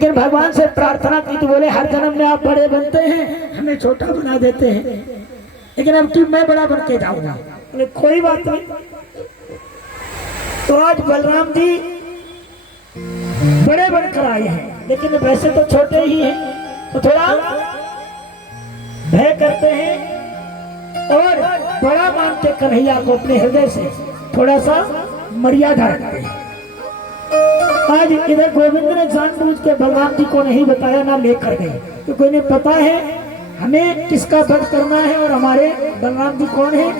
लेकिन भगवान से प्रार्थना की तो बोले हर जन्म में आप बड़े बनते हैं, हमें छोटा बना देते हैं, लेकिन अब कि मैं बड़ा बन के जाऊंगा। बोले कोई बात नहीं। तो आज बलराम जी बड़े बनकर आए हैं, लेकिन वैसे तो छोटे ही हैं, तो थोड़ा भय करते हैं और बड़ा मान के कन्हैया को अपने हृदय से थोड़ा सा मर्यादा रखते हैं। आज इधर गोविंद ने जानबूझ के बलराम जी को नहीं बताया, ना लेकर गए, क्योंकि इन्हें पता है हमें किसका वध करना है और हमारे बलराम जी कौन है,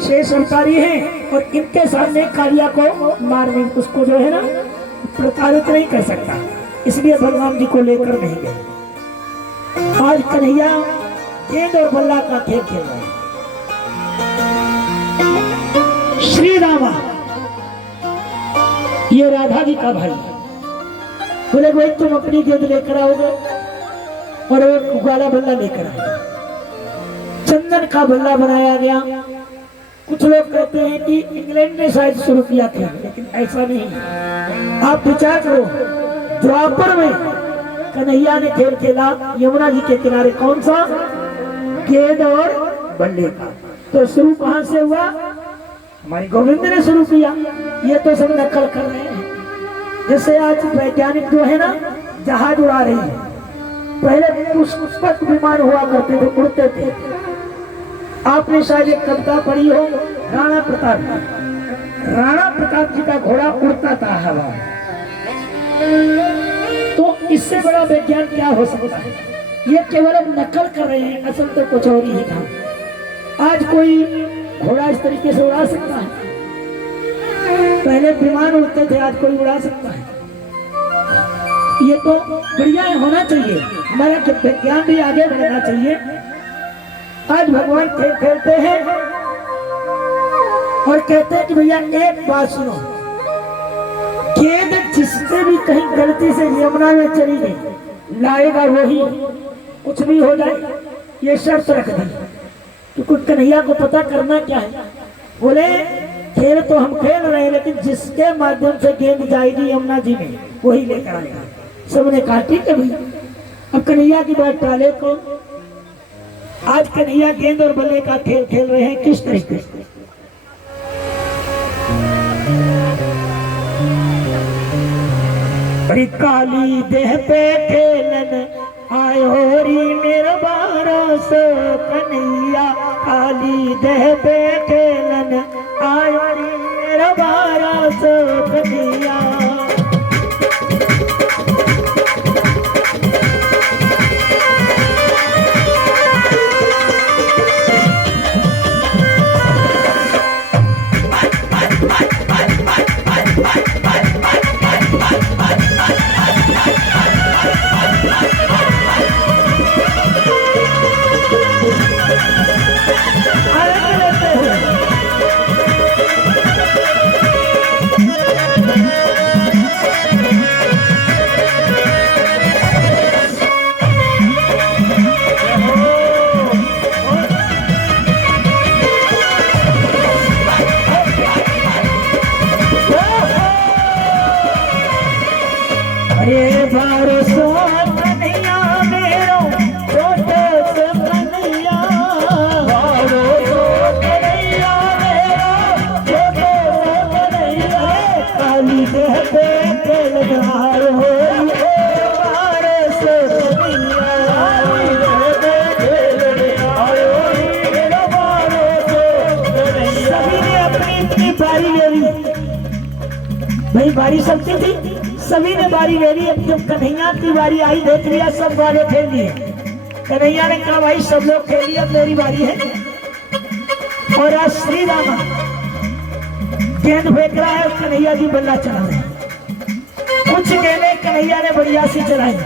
शेष अवतारी हैं और इनके सामने कालिया को मारने उसको जो है ना प्रताड़ित नहीं कर सकता, इसलिए बलराम जी को लेकर नहीं गए। आज कन्हैया गेंद और बल्ला का खेल खेल रहे हैं। श्री रामा ये राधा जी का भाई, बोले भाई तुम अपनी गेंद लेकर आओगे और एक उगाला बल्ला लेकर आओगे। चंदन का बल्ला बनाया गया। कुछ लोग कहते हैं कि इंग्लैंड ने शायद शुरू किया था, लेकिन ऐसा नहीं। आप विचार करो, द्वापर में कन्हैया ने खेल खेला यमुना जी के किनारे, कौन सा, गेंद और बल्ले का। तो शुरू कहां से हुआ, हमारे गोविंद ने शुरू किया। ये तो सब नकल कर रहे हैं। जैसे आज वैज्ञानिक जो है ना जहाज उड़ा रही है, पहले पुष्पक विमान हुआ करते थे, उड़ते थे। आपने शायद एक कविता पढ़ी हो राणा प्रताप की। राणा प्रताप जी का घोड़ा उड़ता था हवा में। तो इससे बड़ा विज्ञान क्या हो सकता है। ये केवल नकल कर रहे हैं, असल तो कुछ और ही था। आज कोई घोड़ा इस तरीके से उड़ा सकता है, पहले विमान उड़ते थे, आज कोई उड़ा सकता है। ये तो बढ़िया होना चाहिए, हमारा विज्ञान भी आगे बढ़ना चाहिए। आज भगवान खेल खेलते हैं और कहते हैं कि भैया एक बात सुनो, गेंद जिससे भी कहीं गलती से यमुना में चली गई लाएगा वही, कुछ भी हो जाए, ये शर्त रख दी। तो कुछ कन्हैया को पता करना क्या है, बोले खेल तो हम खेल रहे हैं, लेकिन जिसके माध्यम से गेंद जाएगी यमुना जी में वही लेकर आएगा। सबने कहा ठीक है भैया। अब कन्हैया की बात टाले को, आज कन्हैया गेंद और बल्ले का खेल खेल रहे हैं। किस तरीके से, बड़ी काली देह पे खेलन आयो री मेरा 1200 कन्हैया, काली देह पे खेलन आयो री मेरा 1200 कन्हैया। भाई बारी सबकी थी, सभी ने बारी ले ली। जब कन्हैया की बारी आई, देख लिया सब बारे खेल लिए। कन्हैया ने कहा भाई सब लोग खेल लिए, अब मेरी बारी है। और आज श्री रामा गेंद फेंक रहा है, कन्हैया जी बल्ला चला रहे हैं। कुछ गेंदें कन्हैया ने बढ़िया सी चलाई।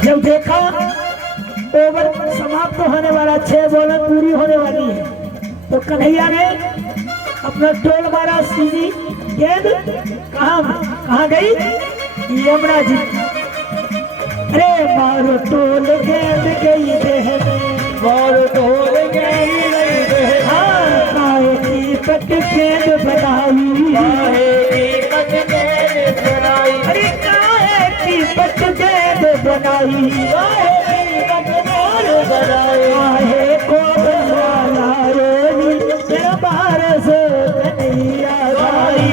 जब देखा ओवर समाप्त होने वाला, 6 बॉलें पूरी होने वाली है, तो कन्हैया ने अपना टोल मारा, सीधी गेंद कहाँ गई, यमुना जी। अरे मारो टोल गेंद गई देह में, मारो टोल गेंद गई देह। हाँ काहे की पट गेंद बनाई, काहे की पट गेंद बनाई। अरे काहे बनाई, काहे को बल्ला लाए दरबार से कन्हैया गाई।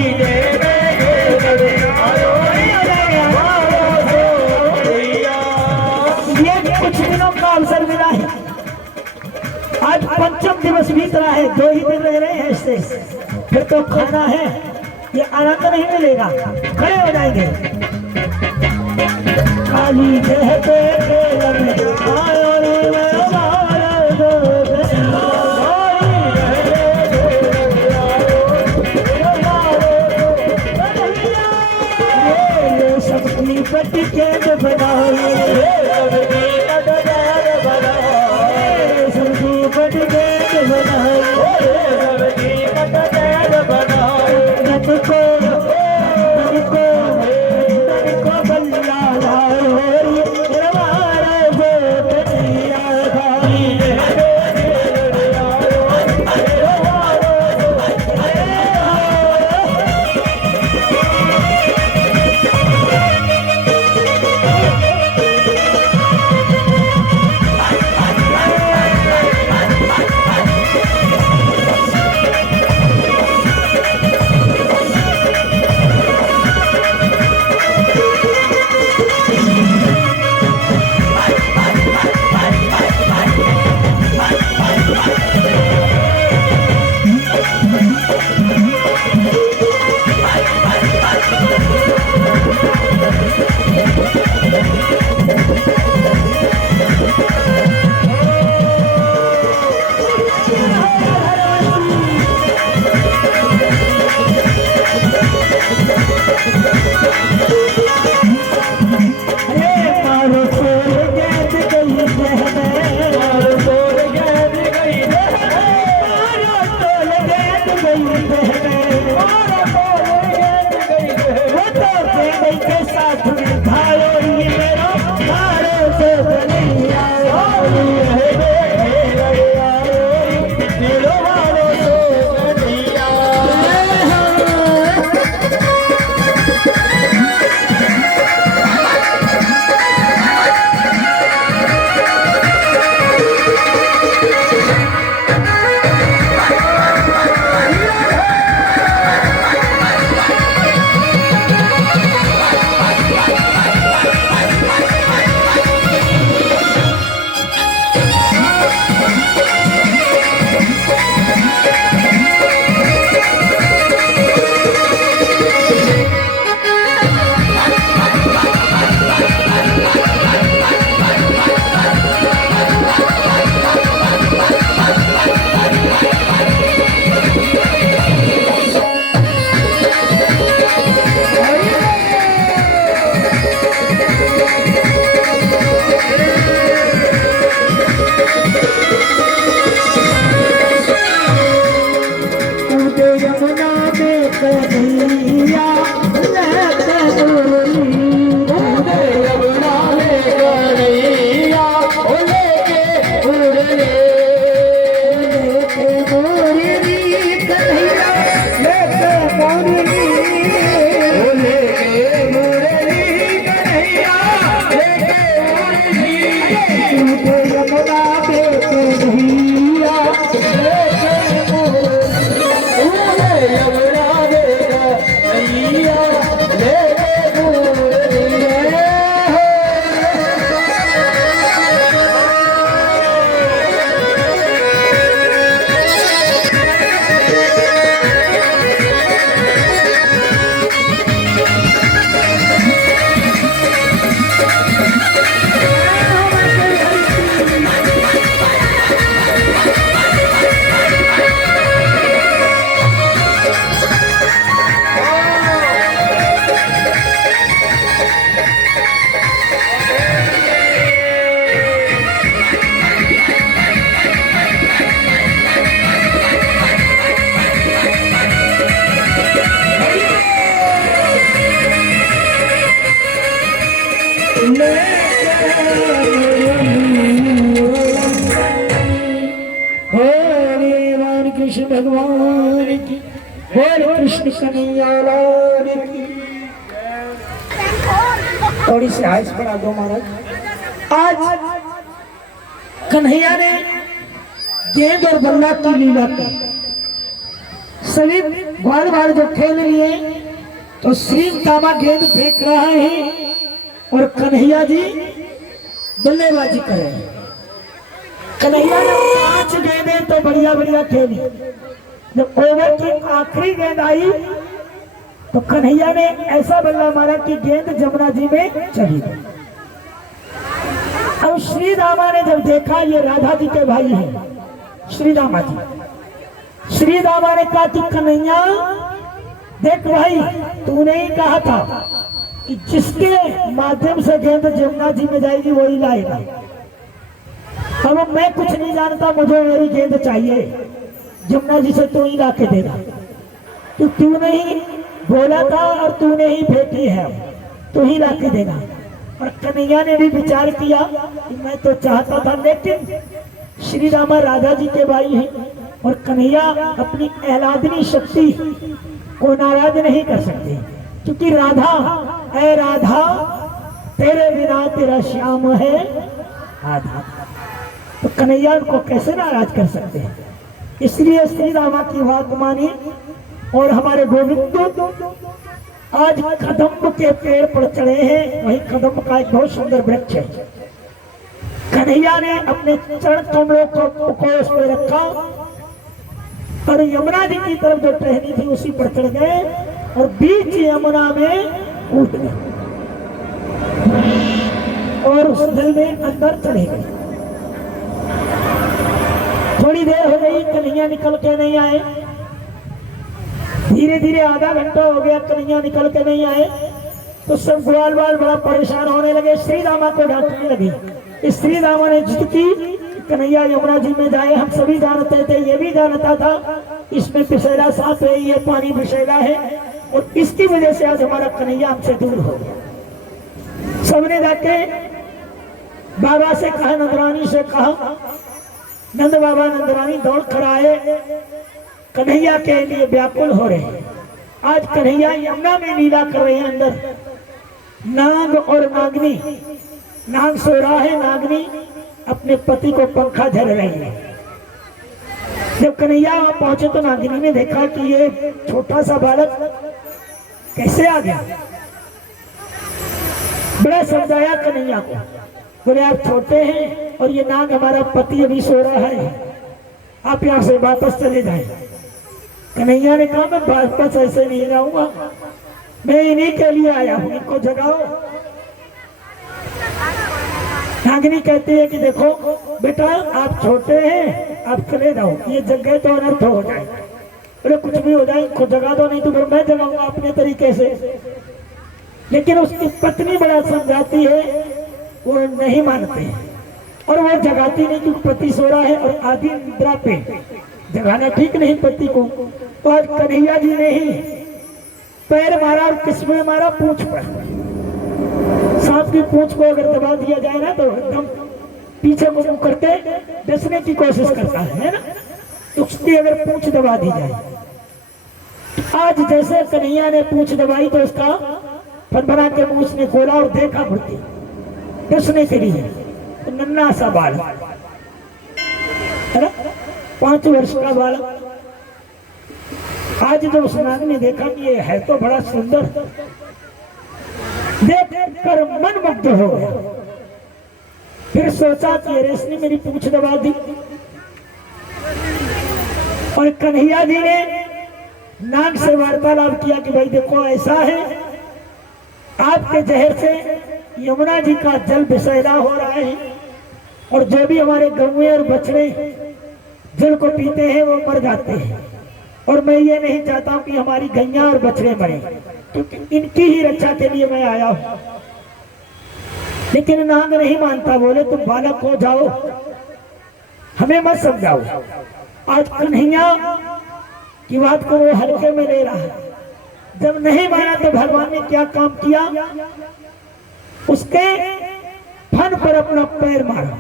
ये कुछ दिनों का अवसर मिला है, आज पंचम दिवस बीत रहा है, 2 ही दिन रह रहे हैं इससे, फिर तो खाना है, ये आनंद नहीं मिलेगा। खड़े हो जाएंगे। काली कहते आयो रे सबकी पट्टी कैद बनाए, सबकी पट्टी कैद बनाए, को बल्ला लाए दरबार से कन्हैया गाई। कृष्ण भगवान की, बोल कृष्ण कन्हैया लाल की। थोड़ी सी हाइस बढ़ा दो महाराज। आज कन्हैया ने गेंद और बल्ला की लीला की। सभी ग्वाल बाल जो खेल लिए तो श्री दामा गेंद फेंक रहा है और कन्हैया जी बल्लेबाजी कर रहे हैं। कन्हैया ने 5 गेंदें तो बढ़िया बढ़िया खेली। जब ओवर की आखिरी गेंद आई तो कन्हैया ने ऐसा बल्ला मारा कि गेंद जमुना जी में चली गई। अब श्री दामा ने जब देखा ये राधा जी के भाई हैं श्री दामा जी, श्री दामा ने कहा कि कन्हैया देख भाई, तूने ही कहा था कि जिसके माध्यम से गेंद जमुना जी में जाएगी वही लाएगा। अब मैं कुछ नहीं जानता, मुझे मेरी गेंद चाहिए, जमुना जी से तू ही ला के देगा। तो तूने ही बोला था और तूने ही फेंकी है, तू ही ला के देगा। और कन्हैया ने भी विचार किया कि मैं तो चाहता था, लेकिन श्री रामा राधा जी के भाई हैं और कन्हैया अपनी एलादनी शक्ति को नाराज नहीं कर सकते, क्योंकि राधा, ऐ राधा तेरे बिना तेरा श्याम है आधा। तो कन्हैया को कैसे नाराज कर सकते हैं। इसलिए श्री रामा की बात मानी और हमारे गोविंद आज कदम्ब के पेड़ पर चढ़े हैं। वही कदम्ब का एक बहुत सुंदर वृक्ष है। कन्हैया ने अपने चरण कमलों को उस पर रखा और यमुना जी की तरफ जो टहनी थी उसी पर चढ़ गए और बीच यमुना में कूद गए और उस जल में अंदर चले गए। थोड़ी देर हो गई, कन्हैया निकल के नहीं आए। धीरे धीरे आधा घंटा हो गया, कन्हैया निकल के नहीं आए तो सब ग्वाल बाल बड़ा परेशान होने लगे, श्री रामा को डांटने लगे। श्री रामा ने जिद की, कन्हैया यमुना जी में जाए। हम सभी जानते थे, ये भी जानता था इसमें विषैला सांप है, ये पानी विषैला है और इसकी वजह से आज हमारा कन्हैया हमसे दूर हो गया। सबने जाके बाबा से कहा, नंदरानी से कहा। नंद बाबा नंदरानी दौड़ कर आए, कन्हैया के लिए व्याकुल हो रहे हैं। आज कन्हैया यमुना में लीला कर रहे हैं। अंदर नाग और नागनी, नाग सो रहा है, नागनी अपने पति को पंखा झल रही है। जब कन्हैया पहुंचे तो नागिनी ने देखा कि ये छोटा सा बालक कैसे आ गया। बड़ा समझाया कन्हैया को, बोले आप छोटे हैं और ये नाग हमारा पति अभी सो रहा है, आप यहाँ से वापस चले जाएं। कन्हैया ने कहा मैं वापस ऐसे नहीं जाऊंगा, मैं इन्हीं के लिए आया हूं, इनको जगाओ। नागिनी कहती है कि देखो बेटा, आप छोटे हैं, आप चले जाओ, ये जगह तो अनर्थ हो जाए। बोले कुछ भी हो जाए, खुद जगा दो, नहीं तो फिर मैं जगाऊंगा अपने तरीके से। लेकिन उसकी पत्नी बड़ा समझाती है, वो नहीं मानते और वो जगाती नहीं क्योंकि पति सो रहा है और आधी निद्रा पे जगाना ठीक नहीं पति को। तो आज कन्हैया जी ने ही पैर मारा और किसमें मारा, पूंछ पर। सांप की पूंछ को अगर दबा दिया जाए ना तो एकदम पीछे को मुंह करके डसने की कोशिश करता है ना, तो उसकी अगर पूंछ दबा दी जाए। आज जैसे कन्हैया ने पूंछ दबाई तो उसका फनफना के मुंह उसने खोला और देखा घुड़ती डसने के लिए। तो नन्ना सा बालक है ना, 5 वर्ष का बालक। आज जब उस नाग ने देखा कि ये है तो बड़ा सुंदर, देख कर मन मुग्ध हो गया। फिर सोचा कि रेशमी मेरी पूंछ दबा दी। और कन्हैया जी ने नाग से वार्तालाप किया कि भाई देखो ऐसा है, आपके जहर से यमुना जी का जल विषैला हो रहा है और जो भी हमारे गौए और बछड़े जल को पीते हैं वो मर जाते हैं। और मैं ये नहीं चाहता हूं कि हमारी गैया और बछड़े मरे, क्योंकि इनकी ही रक्षा के लिए मैं आया हूं। लेकिन नाग नहीं मानता, बोले तुम बालक हो जाओ, हमें मत समझाओ। आज कन्हैया की बात को वो हल्के में ले रहा है। जब नहीं माना तो भगवान ने क्या काम किया, उसके फन पर अपना पैर मारा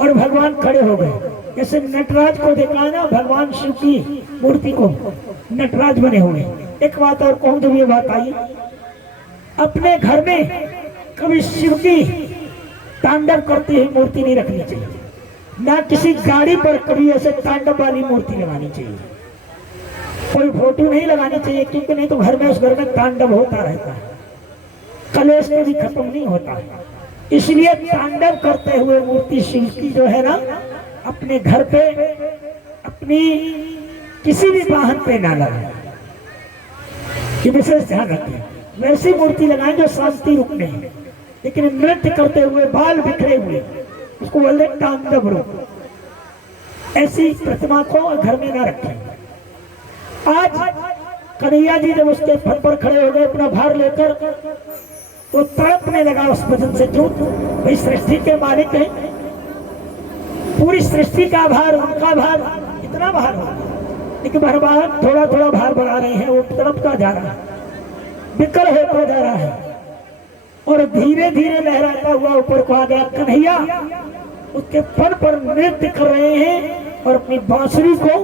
और भगवान खड़े हो गए। जैसे नटराज को देखा ना, भगवान शिव की मूर्ति को नटराज बने हुए। एक बात और कहूं, जब ये बात आई, अपने घर में कभी शिव की तांडव करती हुई मूर्ति नहीं रखनी चाहिए, ना किसी गाड़ी पर कभी ऐसे तांडव वाली मूर्ति लगानी चाहिए, कोई फोटो नहीं लगानी चाहिए, क्योंकि नहीं तो घर में उस घर में तांडव होता रहता है, कलेश में भी खत्म नहीं होता है। इसलिए तांडव करते हुए मूर्ति शिव की जो है ना, अपने घर पे अपनी किसी भी वाहन पे ना लगाए, ये विशेष ध्यान रखें। वैसी मूर्ति लगाएं जो शांति रूप में है, लेकिन नृत्य करते हुए बाल बिखरे हुए, उसको बोलते तांडव रूप, ऐसी प्रतिमा को घर में ना रखें। आज कन्हैया जी जब उसके फन पर खड़े हो गए अपना भार लेकर, वो तड़पने लगा उस वजन से, क्यों? भाई सृष्टि के मालिक हैं, पूरी सृष्टि का भार, उनका भार, इतना भार हो, लेकिन हर बार थोड़ा थोड़ा भार बढ़ा रहे हैं, वो तड़पता जा रहा है, विकल होता जा रहा है, और धीरे धीरे लहराता हुआ ऊपर को आ गया। कन्हैया उसके फन पर नृत्य कर रहे हैं और अपनी बांसुरी को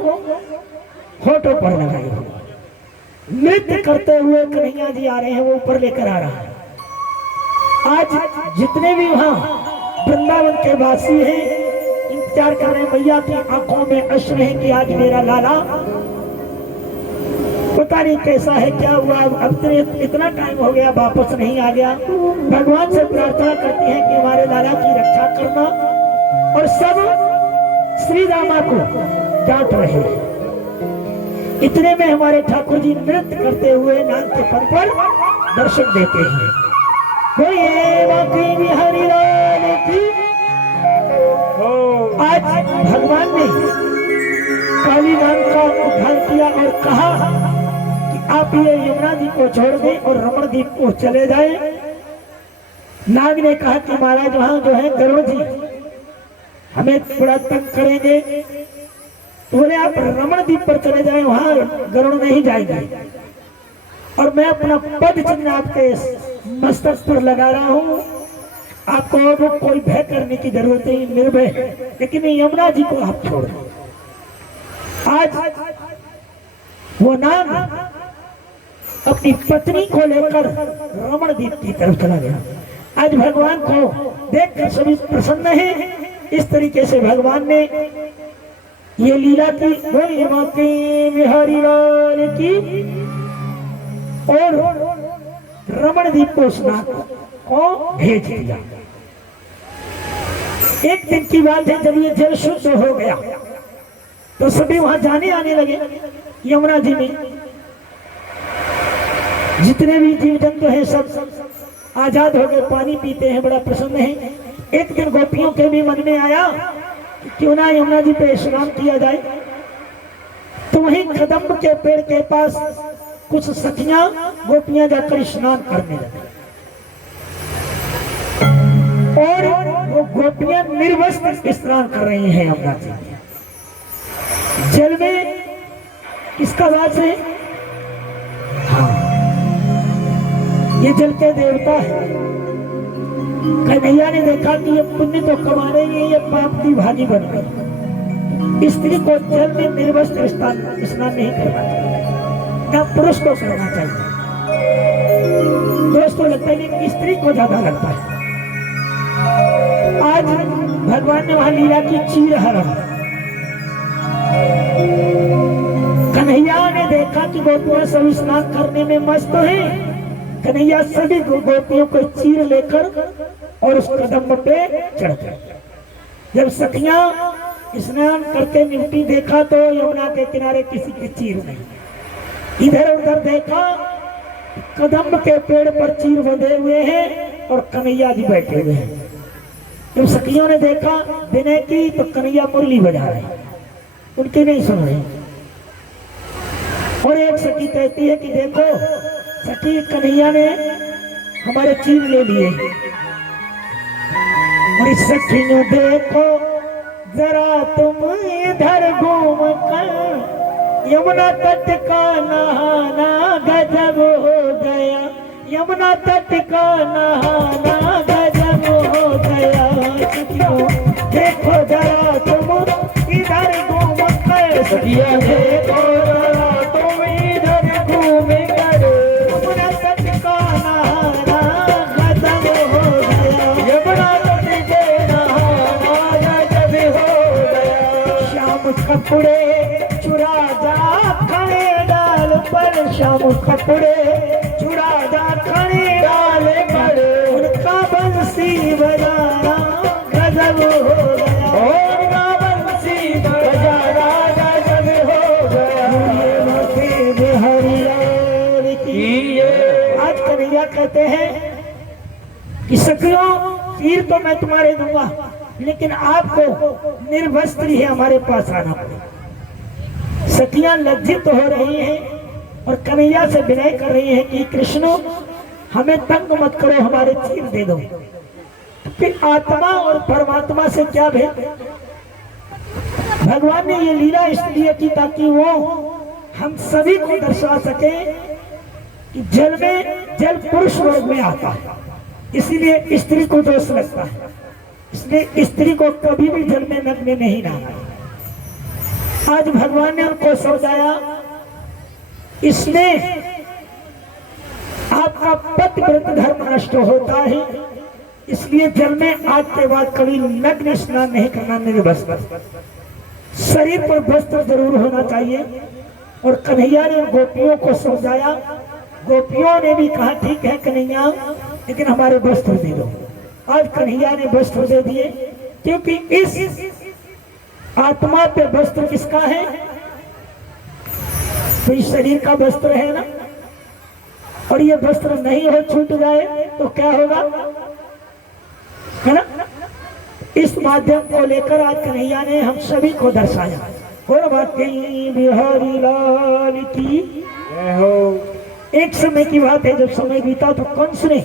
होठों पर लगाए हुए नृत्य करते हुए कन्हैया जी आ रहे हैं, वो ऊपर लेकर आ रहा है। आज जितने भी वहां वृंदावन के वासी हैं, इंतजार कर रहे हैं, मैया की आंखों में अश्रु है कि आज मेरा लाला पता नहीं कैसा है, क्या हुआ, अब इतना टाइम हो गया वापस नहीं आ गया। भगवान से प्रार्थना करते हैं कि हमारे लाला की रक्षा करना, और सब श्री रामा को डांट रहे हैं। इतने में हमारे ठाकुर जी नृत्य करते हुए नाग के फन पर दर्शन देते हैं। बोलिए बाकी बिहारी लाल की। आज भगवान ने काली नाग का उद्धार किया और कहा कि आप ये यमुना जी को छोड़ दें और रमण द्वीप को चले जाए। नाग ने कहा कि महाराज वहां जो है गरुड़ जी हमें थोड़ा तंग करेंगे, तो बोले आप रमण द्वीप पर चले जाएं, वहां गरुड़ नहीं जाएंगे, और मैं अपना पद चिन्ह आपके मस्तक पर लगा रहा हूं, आपको अब कोई भय करने की जरूरत नहीं, निर्भय, लेकिन यमुना जी को आप छोड़ दो। आज वो नाग अपनी पत्नी को लेकर रमण द्वीप की तरफ चला गया। आज भगवान को देखकर सभी प्रसन्न हैं। इस तरीके से भगवान ने ये लीला की। बिहारी लाल की। और रमण द्वीप को उस नाग को भेज दिया। एक दिन की बात है, जब ये जल शुद्ध हो गया तो सभी वहां जाने आने लगे यमुना जी में। जितने भी जीव जंतु हैं सब आजाद हो गए, पानी पीते हैं, बड़ा प्रसन्न है। एक दिन गोपियों के भी मन में आया कि क्यों ना यमुना जी पे स्नान किया जाए। तो वहीं कदम्ब के पेड़ के पास कुछ सखियां गोपियां जाकर स्नान करने लगी, और वो गोपियां निर्वस्त्र स्नान कर रही हैं यमुना जी में। जल में किसका वास है? हाँ, ये जल के देवता है। कन्हैया ने देखा कि ये पुण्य तो कमा रही है, ये पाप की भागी बन गई। स्त्री को जल में निर्वस्त्र स्नान नहीं करना चाहिए, ना पुरुष को करना चाहिए। दोस्तों लगता है कि स्त्री को ज्यादा लगता है। आज भगवान ने वहां लीला की चीर हरण। कन्हैया ने देखा कि गोपियां सभी स्नान करने में मस्त हैं। कन्हैया सभी गोपियों को चीर लेकर और उस कदम पे चढ़ गए। जब सखियां स्नान करके निपटी, देखा तो यमुना के किनारे किसी की चीर नहीं। इधर उधर देखा, कदम के पेड़ पर चीर बंधे हुए हैं और कन्हैया जी बैठे हुए हैं। जब सखियों ने देखा विनय की, तो कन्हैया मुरली बजा रहे, उनकी नहीं सुन रही। और एक सखी कहती है कि देखो सखी, कन्हैया ने हमारे चीर ले लिए। और इस सखी ने देखो जरा तुम इधर घूम कर, यमुना तट का नहाना गजब हो गया, यमुना तट का नहाना गजब हो गया। देखो जरा तुम इधर घूम कर, सखिया देखो जरा तुम इधर घूम कर, यमुना तट का नहाना गजब हो गया, यमुना तट कपड़े चुरा जा खाने डाल पर शाम कपड़े चुरा जा खाने डाल पर उनका बंसी बजाना गजब हो गया, उनका बंसी बजाना गजब हो गया। ये बिहारी लाल की। आज कन्हैया कहते हैं कि सखियों तीर तो मैं तुम्हारे दूंगा, लेकिन आपको निर्वस्त्र ही हमारे पास आना पड़ेगा। सखियां लज्जित हो रही हैं और कन्हैया से विनय कर रही हैं कि कृष्ण हमें तंग मत करो, हमारे तीर दे दो। फिर आत्मा और परमात्मा से क्या भेद? भगवान ने ये लीला इसलिए की ताकि वो हम सभी को दर्शा सके कि जल में जल पुरुष वर्ग में आता है, इसीलिए स्त्री को दोष लगता है, इसलिए स्त्री को कभी भी जल में नग्न नहीं नहाना। आज भगवान ने उनको समझाया, इसमें आपका पतिव्रत धर्म नष्ट होता है, इसलिए जल में आज के बाद कभी नग्न स्नान नहीं करना। निर्वस्त्र, शरीर पर वस्त्र जरूर होना चाहिए। और कन्हैया ने गोपियों को समझाया, गोपियों ने भी कहा ठीक है कन्हैया, लेकिन हमारे वस्त्र दे दो। आज कन्हैया ने वस्त्र दे दिए, क्योंकि इस आत्मा पे वस्त्र किसका है? तो इस शरीर का वस्त्र है ना, और ये वस्त्र नहीं हो छूट जाए तो क्या होगा, है ना? इस माध्यम को लेकर आज कन्हैया ने हम सभी को दर्शाया। और वाकई बिहारी लाल की हो। एक समय की बात है, जब समय बीता तो कंस ने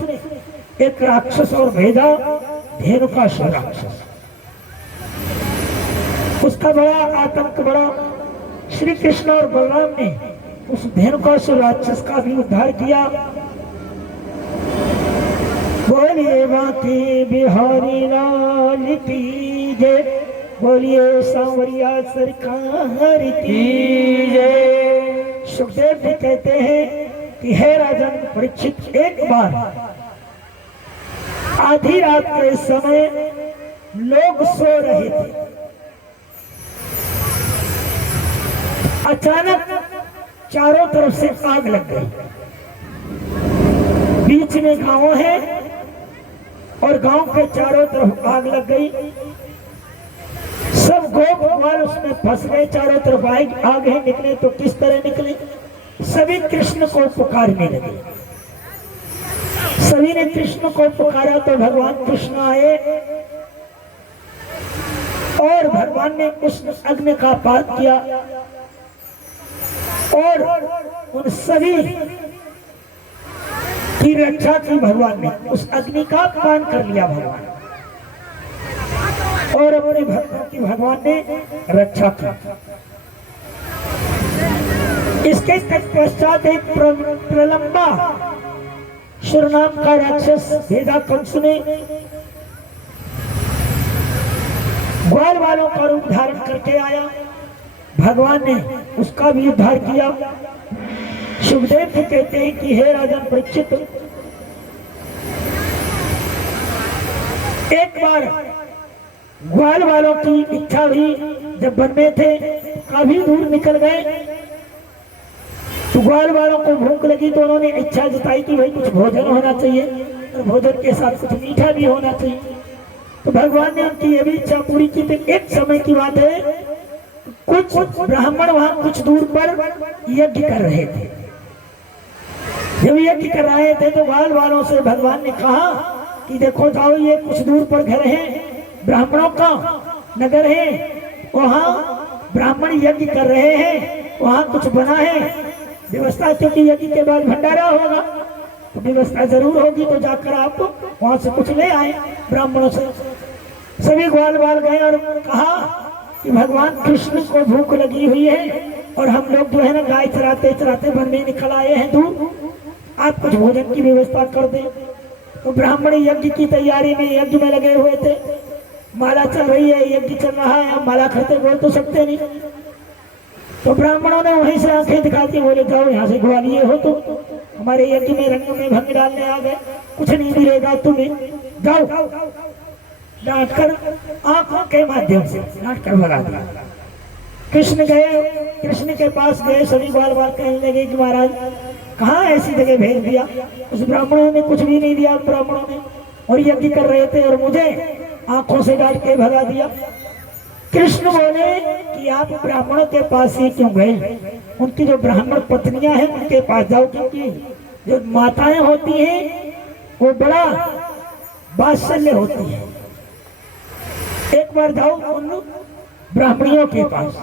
एक राक्षस और भेजा, धेनुकासुर राक्षस। उसका बड़ा आतंक बढ़ा। श्री कृष्ण और बलराम ने उस धेनुकासुर राक्षस का भी उद्धार किया। बोलिए बाकी बिहारी लाल की जय, बोलिए सांवरिया सरकार की जय। सुखदेव भी कहते हैं कि हे राजन परीक्षित, एक बार आधी रात के समय लोग सो रहे थे, अचानक चारों तरफ से आग लग गई। बीच में गांव है और गांव के चारों तरफ आग लग गई। सब गोपाल उसमें फंस गए, चारों तरफ आग है। निकले तो किस तरह निकले? सभी कृष्ण को पुकारने लगे। सभी ने कृष्ण को पुकारा तो भगवान कृष्ण आए और भगवान ने उस अग्नि का पान किया और उन सभी की रक्षा की। भगवान ने उस अग्नि का पान कर लिया भगवान, और अपने भक्तों की भगवान ने रक्षा की। इसके पश्चात एक प्रलंबा सुर नाम का राक्षस भेजा कंस ने, ग्वाल वालों का रूप धारण करके आया। भगवान ने उसका भी उद्धार किया। सुखदेव भी कहते हैं कि हे राजन परीक्षित, एक बार ग्वाल वालों की इच्छा हुई, जब वन में थे काफी दूर निकल गए तो ग्वाल वालों को भूख लगी, तो उन्होंने इच्छा जताई कि भाई कुछ भोजन होना चाहिए और भोजन के साथ कुछ मीठा भी होना चाहिए। तो भगवान ने उनकी ये भी इच्छा पूरी की। तो एक समय की बात है, कुछ ब्राह्मण वहां कुछ दूर पर यज्ञ कर रहे थे। जब यज्ञ कर रहे थे तो ग्वाल वालों से भगवान ने कहा कि देखो जाओ, ये कुछ दूर पर घर है, ब्राह्मणों का नगर है, वहां ब्राह्मण यज्ञ कर रहे हैं, वहां कुछ बना है व्यवस्था, क्योंकि यज्ञ के बाद भंडारा होगा तो व्यवस्था जरूर होगी, तो जाकर आप वहां से कुछ ले आए ब्राह्मणों से। सभी ग्वाल वाल गए और कहा कि भगवान कृष्ण को भूख लगी हुई है और हम लोग जो है ना गाय चराते चराते वन में निकल आए हैं दूर, आप कुछ भोजन की व्यवस्था कर दें। तो ब्राह्मण यज्ञ की तैयारी में यज्ञ में लगे हुए थे, माला चल रही है, यज्ञ चल रहा है, हम माला करते बोल तो सकते नहीं। तो ब्राह्मणों ने वहीं से आंखें दिखाती बोले जाओ यहाँ से ग्वालिये हो, तो हमारे यज्ञ में रंग में भंग डालने आ गए, कुछ नहीं मिलेगा तुम्हें, जाओ। डांट कर आंखों के माध्यम से डांट कर भगा दिया। कृष्ण गए, कृष्ण के पास गए, सभी बार बार कहने लगे कि महाराज कहाँ ऐसी जगह भेज दिया, उस ब्राह्मणों ने कुछ भी नहीं दिया, ब्राह्मणों ने और यज्ञ कर रहे थे और मुझे आंखों से डांट के भगा दिया। कृष्ण बोले कि आप ब्राह्मणों के पास ही क्यों गए, उनकी जो ब्राह्मण पत्नियां हैं उनके पास जाओ, क्योंकि जो माताएं होती हैं वो बड़ा वात्सल्य होती है। एक बार जाओ उन ब्राह्मणियों के पास।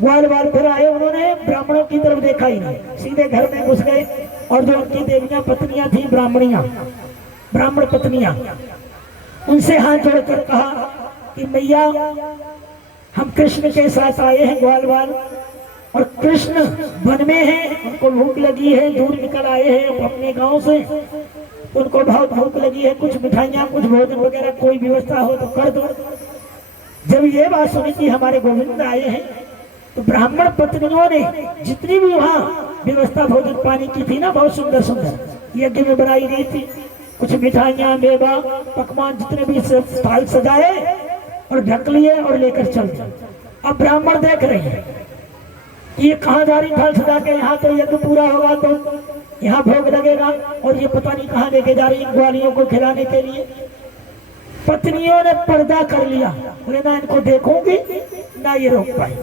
ग्वाल बाल फिर आए, उन्होंने ब्राह्मणों की तरफ देखा ही नहीं, सीधे घर में घुस गए और जो उनकी देवियां पत्नियां थी, ब्राह्मण पत्नियां, उनसे हाथ जोड़कर कहा कि मैया हम कृष्ण के साथ आए हैं ग्वाल बाल, और कृष्ण वन में हैं, उनको भूख लगी है, दूर निकल आए हैं अपने गांव से, उनको बहुत भूख लगी है, कुछ मिठाइयाँ कुछ भोजन वगैरह कोई व्यवस्था हो तो कर दो। जब ये बात सुनी कि हमारे गोविंद आए हैं, तो ब्राह्मण पत्नियों ने जितनी भी वहाँ व्यवस्था भोजन पानी की थी ना, बहुत सुंदर सुंदर यज्ञ में बनाई गई थी, कुछ मिठाइयाँ मेवा पकवान जितने भी थाल सजाए और ढक लिए और लेकर चल गए। अब ब्राह्मण देख रहे हैं ये कहाँ जा रही थाल सजा के, यहाँ तो यज्ञ पूरा होगा तो यहाँ भोग लगेगा, और ये पता नहीं कहाँ लेके जा रही ग्वालियों को खिलाने के लिए। पत्नियों ने पर्दा कर लिया, बोले ना इनको देखूंगी ना ये रोक पाए,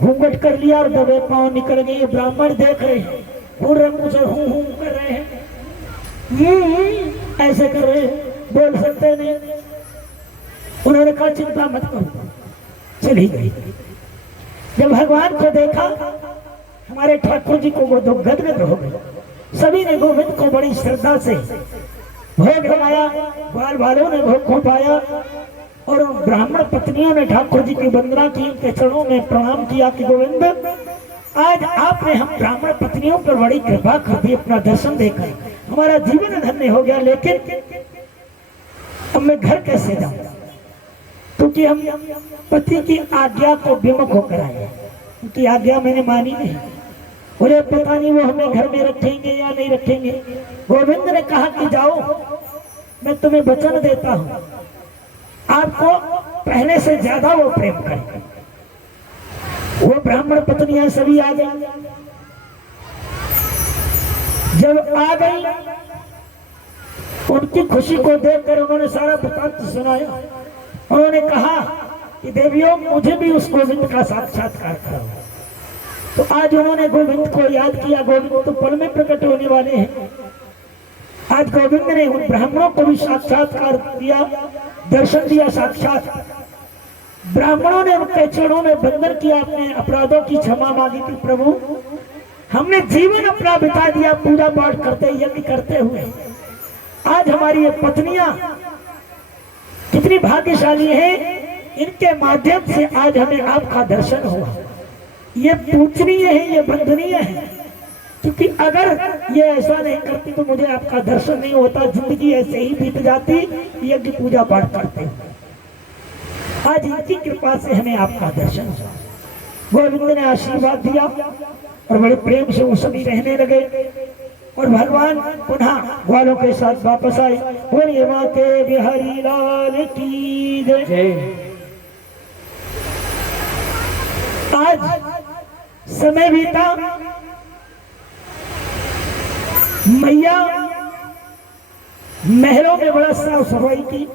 घूंघट कर लिया और दबे पांव निकल गए। ब्राह्मण देख रहे हैं, रंग से हूं हूं कर रहे हैं, ऐसे कर रहे हैं, बोल सकते नहीं। उन्होंने कहा चिंता मत करो, चली गई। जब भगवान को देखा, हमारे ठाकुर जी को वो तो गदगद हो गए। सभी ने गोविंद को बड़ी श्रद्धा से भोग लगाया, ग्वाल बालों ने भोग को पाया, और ब्राह्मण पत्नियों ने ठाकुर जी की वंदना की, उनके चरणों में प्रणाम किया कि गोविंद आज आपने हम ब्राह्मण पत्नियों पर बड़ी कृपा कर दी, अपना दर्शन देकर हमारा जीवन धन्य हो गया, लेकिन अब मैं घर कैसे जाऊं, क्योंकि हम पति की आज्ञा को विमुख होकर आए, उनकी आज्ञा मैंने मानी नहीं। बोले पता नहीं वो हमें घर में रखेंगे या नहीं रखेंगे। गोविंद ने कहा कि जाओ, मैं तुम्हें वचन देता हूं, आपको पहले से ज्यादा वो प्रेम करेंगे। वो ब्राह्मण पत्नियां सभी आ गई। जब आ गई, उनकी खुशी को देखकर उन्होंने सारा वृत्तांत सुनाया। उन्होंने कहा कि देवियों मुझे भी उस गोविंद का साक्षात्कार करो। तो आज उन्होंने गोविंद को याद किया, गोविंद तो पल में प्रकट होने वाले हैं। आज गोविंद ने उन ब्राह्मणों को भी साक्षात्कार दिया, दर्शन दिया साक्षात। ब्राह्मणों ने उनके चरणों में वंदन किया, अपने अपराधों की क्षमा मांगी थी, प्रभु हमने जीवन अपना बिता दिया पूजा पाठ करते यज्ञ करते हुए। आज हमारी ये पत्नियां कितनी भाग्यशाली हैं, इनके माध्यम से आज हमें आपका दर्शन हुआ। ये पूजनीय है, ये वंदनीय है, क्योंकि अगर ये ऐसा नहीं करती तो मुझे आपका दर्शन नहीं होता, जिंदगी ऐसे ही बीत जाती यज्ञ पूजा पाठ करते। आज इनकी कृपा से हमें आपका दर्शन हुआ। गोविंद ने आशीर्वाद दिया और बड़े प्रेम से वो सभी रहने लगे, और भगवान पुनः ग्वालों के साथ वापस आए। बोलिए माते बिहारी लाल की जय। आज समय बीता, मैया महलों में बड़ा साफ सफाई की,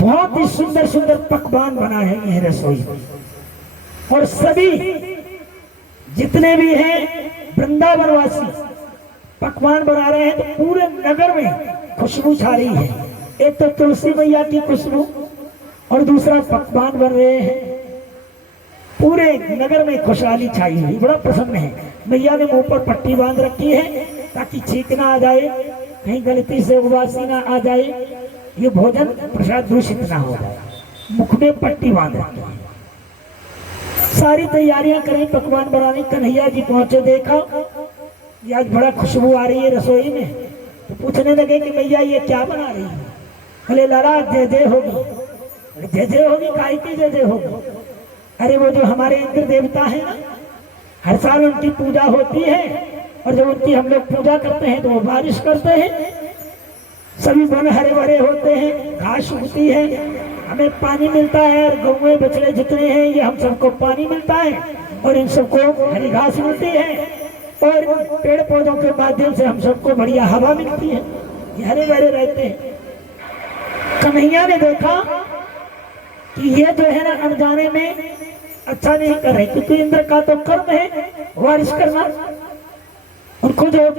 बहुत ही सुंदर सुंदर पकवान बनाए हैं रसोई में, और सभी जितने भी हैं वृंदावनवासी पकवान बना रहे हैं, तो पूरे नगर में खुशबू छा रही है। एक तो तुलसी मैया की खुशबू और दूसरा पकवान बन रहे हैं, पूरे नगर में खुशहाली छाई हुई। बड़ा प्रसन्न है। मैया ने मुंह पर पट्टी बांध रखी है ताकि छींक ना आ जाए, कहीं गलती से उबासी ना आ जाए, ये भोजन प्रसाद दूषित ना हो जाए। मुख में पट्टी बांध रखी है। सारी तैयारियां करें पकवान बनाने। कन्हैया जी पहुंचे, देखा ये आज बड़ा खुशबू आ रही है रसोई में, तो पूछने लगे कि मैया ये क्या बना रही है। बोले लाला जय जय होगी। जय जय होगी, काय की जय जय होगी? अरे वो जो हमारे इंद्र देवता है ना, हर साल उनकी पूजा होती है, और जब उनकी हम लोग पूजा करते हैं तो वो बारिश करते हैं। सभी वन हरे भरे होते हैं, घास उगती है, हमें पानी मिलता है, और गौएं बछड़े जितने हैं ये हम सबको पानी मिलता है और इन सबको हरी घास मिलती है, और पेड़ पौधों के माध्यम से हम सबको बढ़िया हवा मिलती है, ये हरे भरे रहते हैं। कन्हैया ने देखा कि ये जो है ना अनजाने में अच्छा नहीं कर रहे, क्योंकि इंद्र का तो कर्म है बारिश करना, उनको जो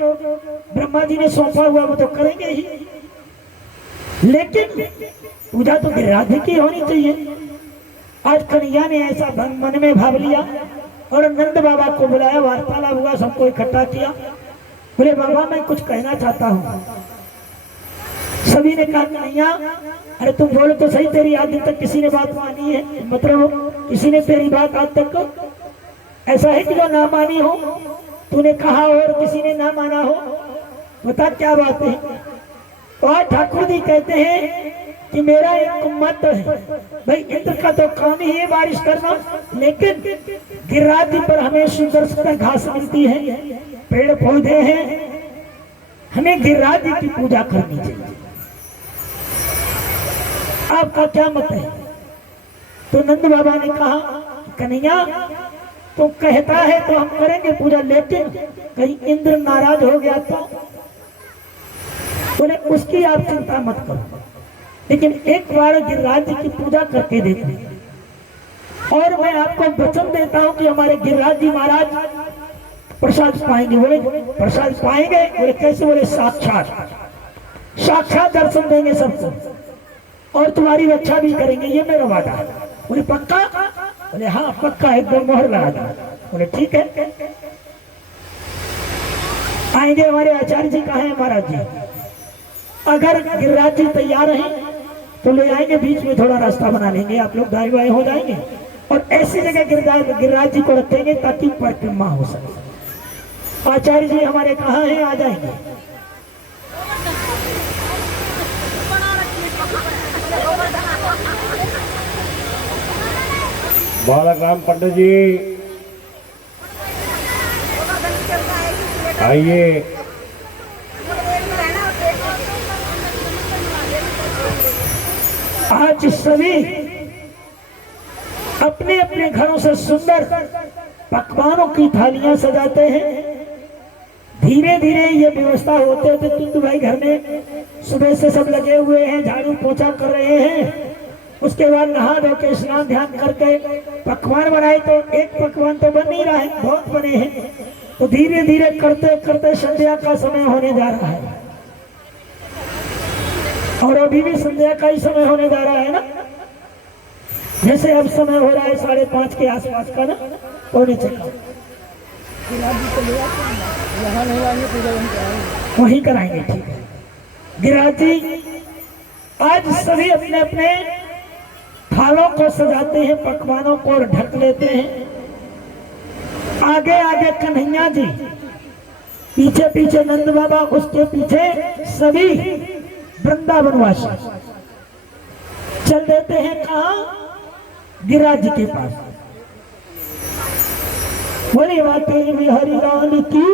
ब्रह्मा जी ने सौंपा हुआ वो तो करेंगे ही, लेकिन पूजा तो गिरिराज की होनी चाहिए। आज कन्हैया ने ऐसा मन में भाव लिया और नंद बाबा को बुलाया, वार्तालाप हुआ, सबको इकट्ठा किया। बोले बाबा मैं कुछ कहना चाहता हूँ। सभी ने कहा कन्हैया अरे तुम बोलो तो सही, तेरी आज तक किसी ने बात मानी है? मतलब किसी ने तेरी बात आज तक ऐसा है कि जो ना मानी हो, तूने कहा और किसी ने ना माना हो, बता क्या बात है? तो आज ठाकुर जी कहते हैं कि मेरा एक मत है भाई, इंद्र का तो काम ही है बारिश करना, लेकिन गिरिराज जी पर हमें सुंदर सुंदर घास मिलती है, पेड़ पौधे हैं, हमें गिरिराज जी की पूजा करनी चाहिए। आपका क्या मत है? तो नंद बाबा ने कहा कन्हैया तो कहता है तो हम करेंगे पूजा, लेकिन कहीं इंद्र नाराज हो गया तो? बोले उसकी आप चिंता मत करो, लेकिन एक बार गिरिराज जी की पूजा करके देखो, और मैं आपको वचन देता हूं कि हमारे गिरिराज जी महाराज प्रसाद पाएंगे। बोले प्रसाद पाएंगे? बोले कैसे? बोले साक्षात साक्षात दर्शन देंगे सबको, और तुम्हारी रक्षा भी करेंगे, ये मेरा वादा है। बोले पक्का? बोले हाँ पक्का, एकदम मोहर लगा दो। बोले ठीक है, आएंगे। हमारे आचार्य जी कहाँ है? महाराज जी अगर गिरिराज जी तैयार हैं तो ले आएंगे, बीच में थोड़ा रास्ता बना लेंगे, आप लोग दाएं बाएं हो जाएंगे, और ऐसी जगह गिरिराज जी को रखेंगे ताकि परिक्रमा हो सके। आचार्य जी हमारे कहाँ हैं? आ जाएंगे। बालक राम पंडित जी आइए। आज सभी अपने अपने घरों से सुंदर पकवानों की थालियां सजाते हैं। धीरे धीरे ये व्यवस्था होते होते किंतु भाई घर में सुबह से सब लगे हुए हैं, झाड़ू पोछा कर रहे हैं, उसके बाद नहा धो के स्नान ध्यान करके पकवान बनाए, तो एक पकवान तो बन नहीं रहा है, बहुत बने हैं। तो धीरे धीरे करते करते संध्या का समय होने जा रहा है, और अभी भी संध्या का ही समय होने जा रहा है ना, जैसे अब समय हो रहा है 5:30 के आसपास का ना, होने चाहिए। वहीं कराएंगे, ठीक है। गिरिराज जी आज सभी अपने अपने थालों को सजाते हैं, पकवानों को और ढक लेते हैं। आगे आगे कन्हैया जी, पीछे पीछे नंद बाबा, उसके पीछे सभी वृंदावनवासी चल देते हैं। कहाँ? गिरिराज जी के पास। बोले बातें बिहारी लाल की,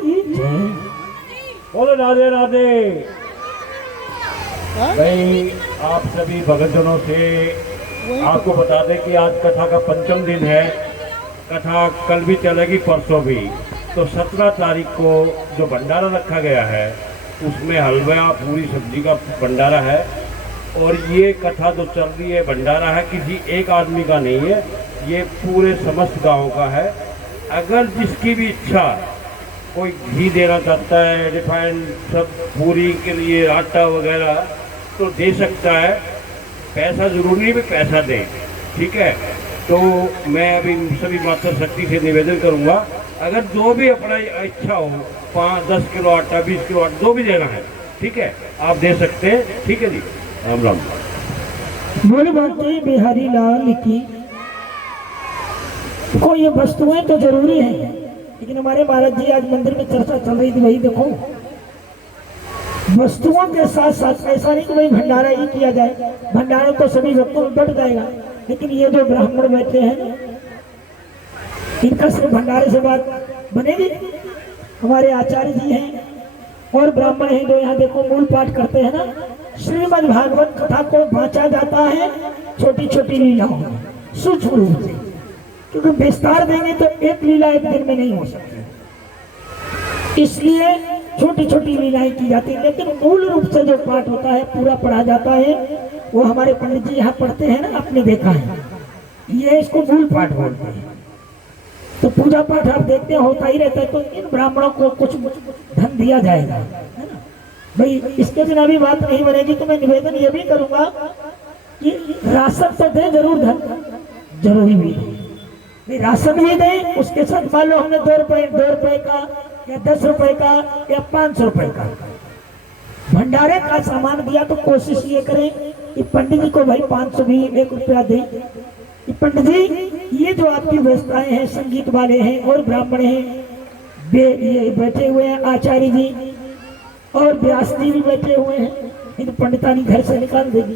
बोलो राधे राधे। भाई आप सभी भक्तजनों से आपको बता दें कि आज कथा का 5वां दिन है। कथा कल भी चलेगी, परसों भी। तो 17 तारीख को जो भंडारा रखा गया है उसमें हलवा पूरी सब्जी का भंडारा है, और ये कथा जो चल रही है, भंडारा है, किसी एक आदमी का नहीं है, ये पूरे समस्त गांव का है। अगर जिसकी भी इच्छा, कोई घी देना चाहता है, रिफाइंड सब पूरी के लिए आटा वगैरह, तो दे सकता है। पैसा जरूरी है, पैसा दें, ठीक है। तो मैं अभी सभी माता शक्ति से निवेदन करूंगा, अगर जो भी अपना इच्छा हो, 5-10 किलो आटा, 20 किलो आटा, जो भी देना है, ठीक है, आप दे सकते हैं। ठीक है जी, राम राम। बोले बातें बिहारी लाल की। देखो ये वस्तुएं तो जरूरी हैं, लेकिन हमारे महाराज जी आज मंदिर में चर्चा चल रही थी, वही देखो वस्तुओं के साथ साथ ऐसा नहीं कि भाई भंडारा ही किया जाए, भंडारा तो सभी भक्तों में बढ़ जाएगा, लेकिन ये जो ब्राह्मण बैठे हैं इनका सिर्फ भंडारे से बात बनेगी। हमारे आचार्य जी हैं और ब्राह्मण हैं जो यहाँ देखो मूल पाठ करते हैं ना, श्रीमद् भागवत कथा को बांटा जाता है छोटी छोटी लीलाओं में, सूक्ष्म रूप से, क्योंकि विस्तार देंगे तो एक लीला एक दिन में नहीं हो सकती, इसलिए छोटी छोटी लीलाएं की जाती है। लेकिन मूल रूप से जो पाठ होता है पूरा पढ़ा जाता है, वो हमारे पंडित जी यहाँ पढ़ते हैं ना, आपने देखा है, ये इसको मूल पाठ बोलते हैं। तो पूजा पाठ आप देखते हैं होता ही रहता है, तो इन ब्राह्मणों को कुछ धन दिया जाएगा, है ना भाई, इसके बिना भी बात नहीं बनेगी। तो मैं निवेदन ये भी करूंगा कि राशन तो दे, जरूर धन जरूरी भी है, राशन भी दें, उसके साथ मान लो हमने 2 रुपए का या 10 रुपए का या 500 रुपए का भंडारे का सामान दिया, तो कोशिश ये करें कि पंडित जी को भाई 500 भी 1 रुपया दें कि पंडित जी ये जो आपकी व्यवस्थाएं हैं, संगीत वाले हैं और ब्राह्मण हैं, ये बैठे हुए हैं, आचार्य जी और व्यास जी भी बैठे हुए हैं, इन पंडितानी घर से निकाल देगी,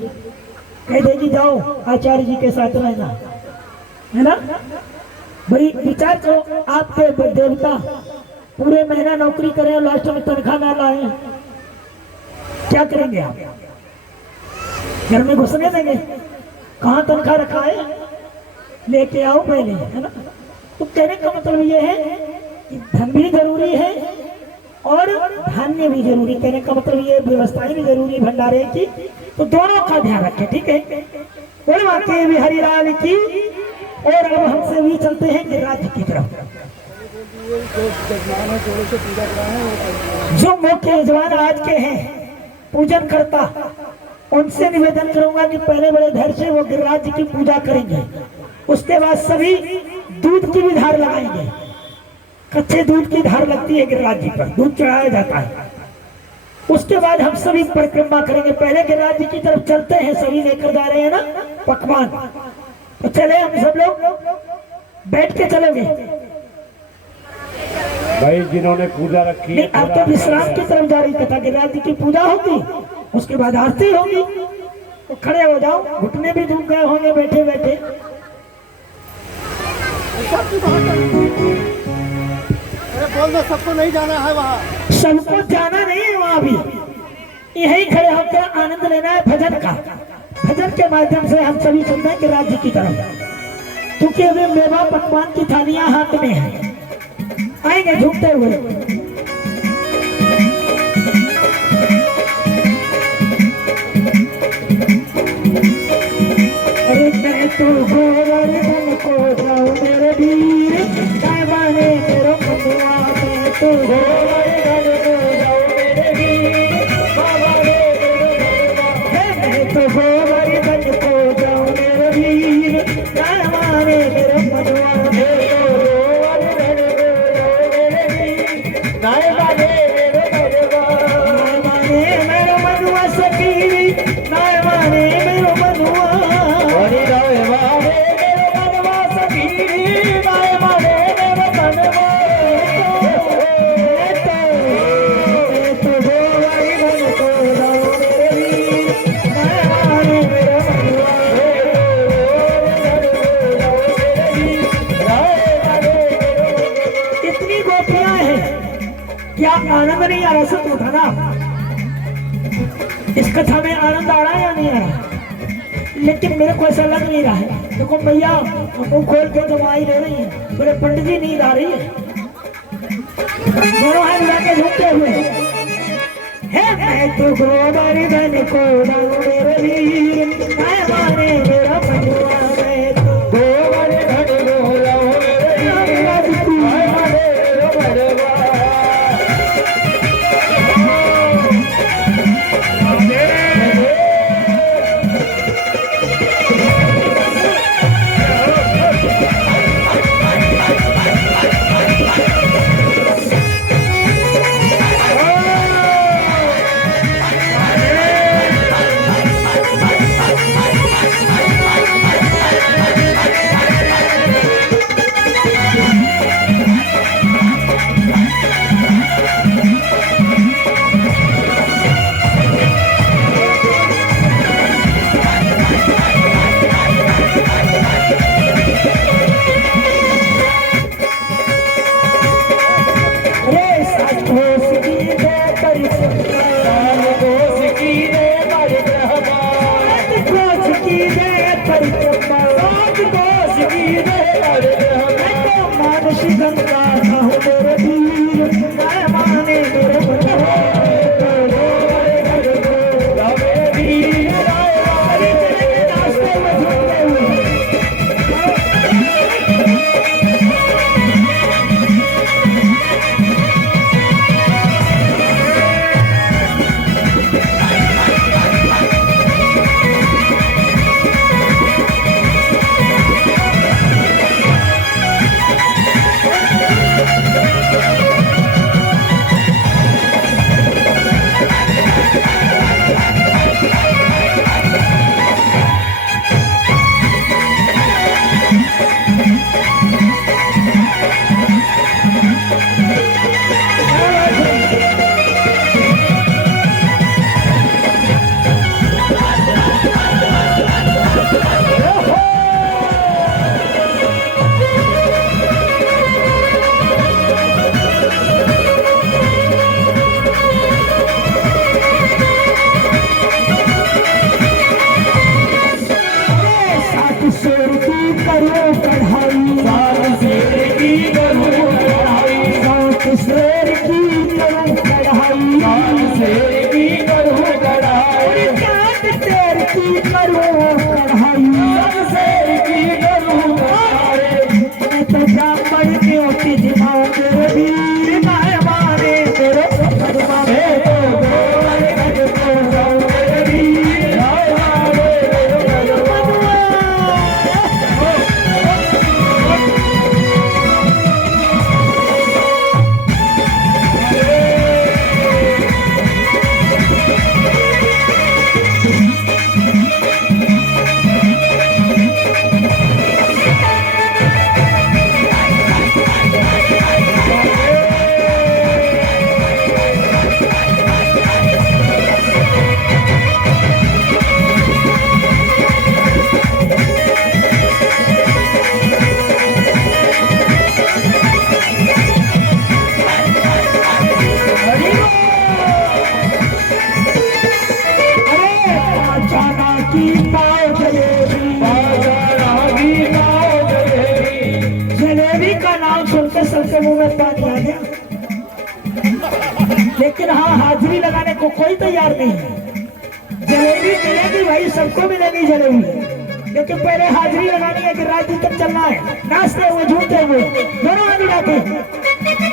कह देगी जाओ आचार्य जी के साथ रहना, है ना भाई। विचार करो, आपके देवता पूरे महीना नौकरी करें और लास्ट में तनख्वाह ना लाए, क्या करेंगे आप? घर में घुसने देंगे? कहाँ तनख्वाह रखा है, लेके आओ पहले, है ना। तो कहने का मतलब ये है कि धन भी जरूरी है और धान्य भी जरूरी, कहने का मतलब ये व्यवस्थाएं भी जरूरी भंडारे की, तो दोनों का ध्यान रखें, ठीक है। बोल वाकई भी हरिलाल की। और अब हमसे भी चलते हैं गिरिराज की तरफ। जो मुख्य यजमान आज के हैं पूजन करता, उनसे निवेदन करूंगा कि पहले बड़े धैर्य से वो गिरिराज जी की पूजा करेंगे, उसके बाद सभी दूध की भी धार लगाएंगे। कच्चे दूध की धार लगती है गिरिराज जी पर, दूध चढ़ाया जाता है। उसके बाद हम सभी परिक्रमा करेंगे। पहले गिरिराज जी की तरफ चलते हैं, सभी लेकर जा रहे हैं ना पकवान, तो चले हम सब लोग, बैठ के चलोगे भाई जिन्होंने पूजा रखी है। अब तो विश्राम की तरफ जा रही कथा, गिरिराज जी की पूजा होगी, उसके बाद आरती होगी, तो खड़े हो जाओ, घुटने भी दुख गए होंगे बैठे बैठे। अरे बोल दो, सबको नहीं जाना है वहाँ, सबको जाना नहीं है वहाँ भी, यही खड़े होकर आनंद लेना है भजन का। भजन के माध्यम से हम सभी चलते हैं गिरिराज जी की तरफ, क्योंकि अभी मेवा पकवान की थालियां हाथ में है, आएंगे झूमते हुए। अरे मैं तो गोवर्धन को जाऊं मेरे वीर, गाने तेरे मनुआ, मैं तो गोवर्धन को जाऊं मेरे वीर, मैं तो गोवर्धन को जाऊं मेरे वीर, गाने तेरे मनुआ, मैं तो गोवर्धन को जाऊं मेरे वीर, गाने मेरे मनुआ सखी, गाने मेरे मनुआ, क्या आनंद नहीं आ रहा? सब उठा ना, इस कथा में आनंद आ रहा है या नहीं आ रहा? लेकिन मेरे को ऐसा लग नहीं रहा है। देखो भैया मुंह खोल के दवाई ले रही है, बोले पंडित जी नींद आ रही है, दोनों हाथ मिला के झुकते हुए है। मैं तो गोवर्धन को जाऊं मेरे वीर, मैं माने मेरा मनुआ, मैं तो गोवर्धन को जाऊं मेरे वीर, मैं माने मेरा मनुआ। करूं कढ़ाई, शेर की करूं कढ़ाई, चांद शेर की करूं कढ़ाई, शेर की करूं कढ़ाई। मैं तो ब्राह्मण क्यों की जिमाओ मेरे वीर मेहमाने तेरे कदमा में तो गोवर कदमों जाऊं मेरे वीर मेहमाने तेरे कदमा। जाना की पाओ जलेबी, जलेबी का नाम सुनकर सबके मुंह में पानी आ गया, लेकिन हाँ हाजिरी लगाने को कोई तैयार नहीं है। जलेबी मिलेगी भाई, सबको मिलेगी जलेबी, लेकिन पहले हाजिरी लगानी है कि राज्य तक चलना है। नाचते हुए झूमते हुए दोनों आगे जाते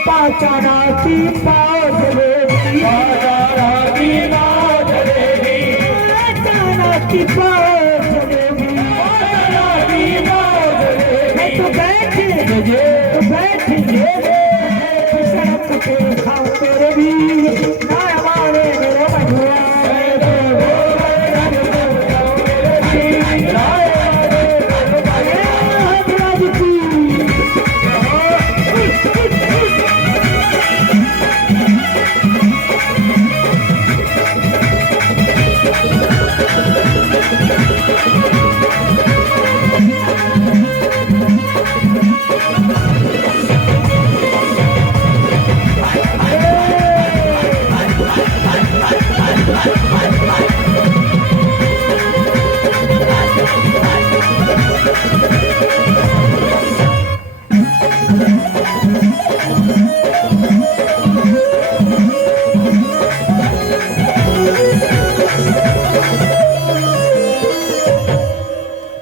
पाचाना की पाओ जलेबी, जाना की पाओ जलेबी, की पाओ जलेबी, मैं तो बैठ सड़क पे खाओ मेरे वीर मेहमाने मेरे मधुआ,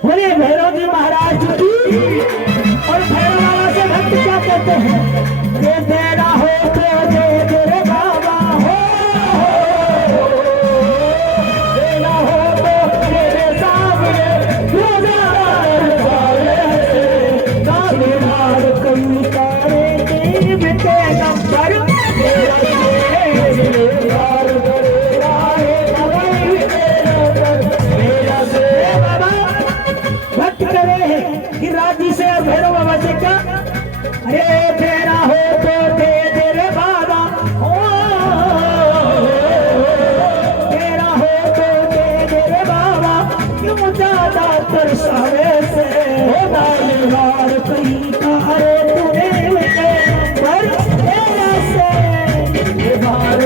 बोले भैरव जी महाराज की। और भैरव बाबा से भक्त क्या कहते हैं, ये तेरा हो तो दे तेरे बाबा हो, तेरा हो तो तेरे सामने दावेदार कई तारे बिते नंबर तेरा भक्त करे कि राजी से और भैरव बाबा से क्या, अरे तेरा हो तो दे तेरे बाबा हो, तेरा हो तो दे तेरे बाबा, क्यों ज्यादा तरसावे से दावेदार कई तारे तूने बिते नंबर तेरा से बार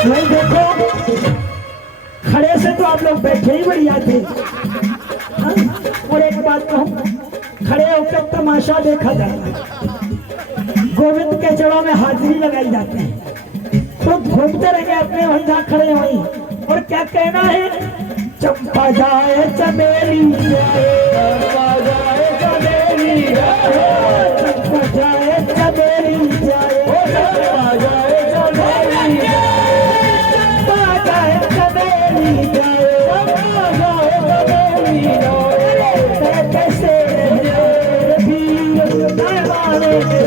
भाई देखो, खड़े से तो आप लोग बैठे ही बढ़िया थे, हाँ? और एक बात कहूं, खड़े होकर तमाशा देखा जाता है, गोविंद के जड़ों में हाजिरी लगाई जाती है, तो घूमते रहेंगे अपने वहीं जहाँ खड़े वहीं। और क्या कहना है, चंपा जाए चमेली जाए, चंपा जाए चमेली जाए, चंपा जाए चमेली जाए, चंपा जाए चमेली जाए, चंपा जाए चमेली जाए, चंपा जाए चमेली जाए, कैसे वीर मेहमाने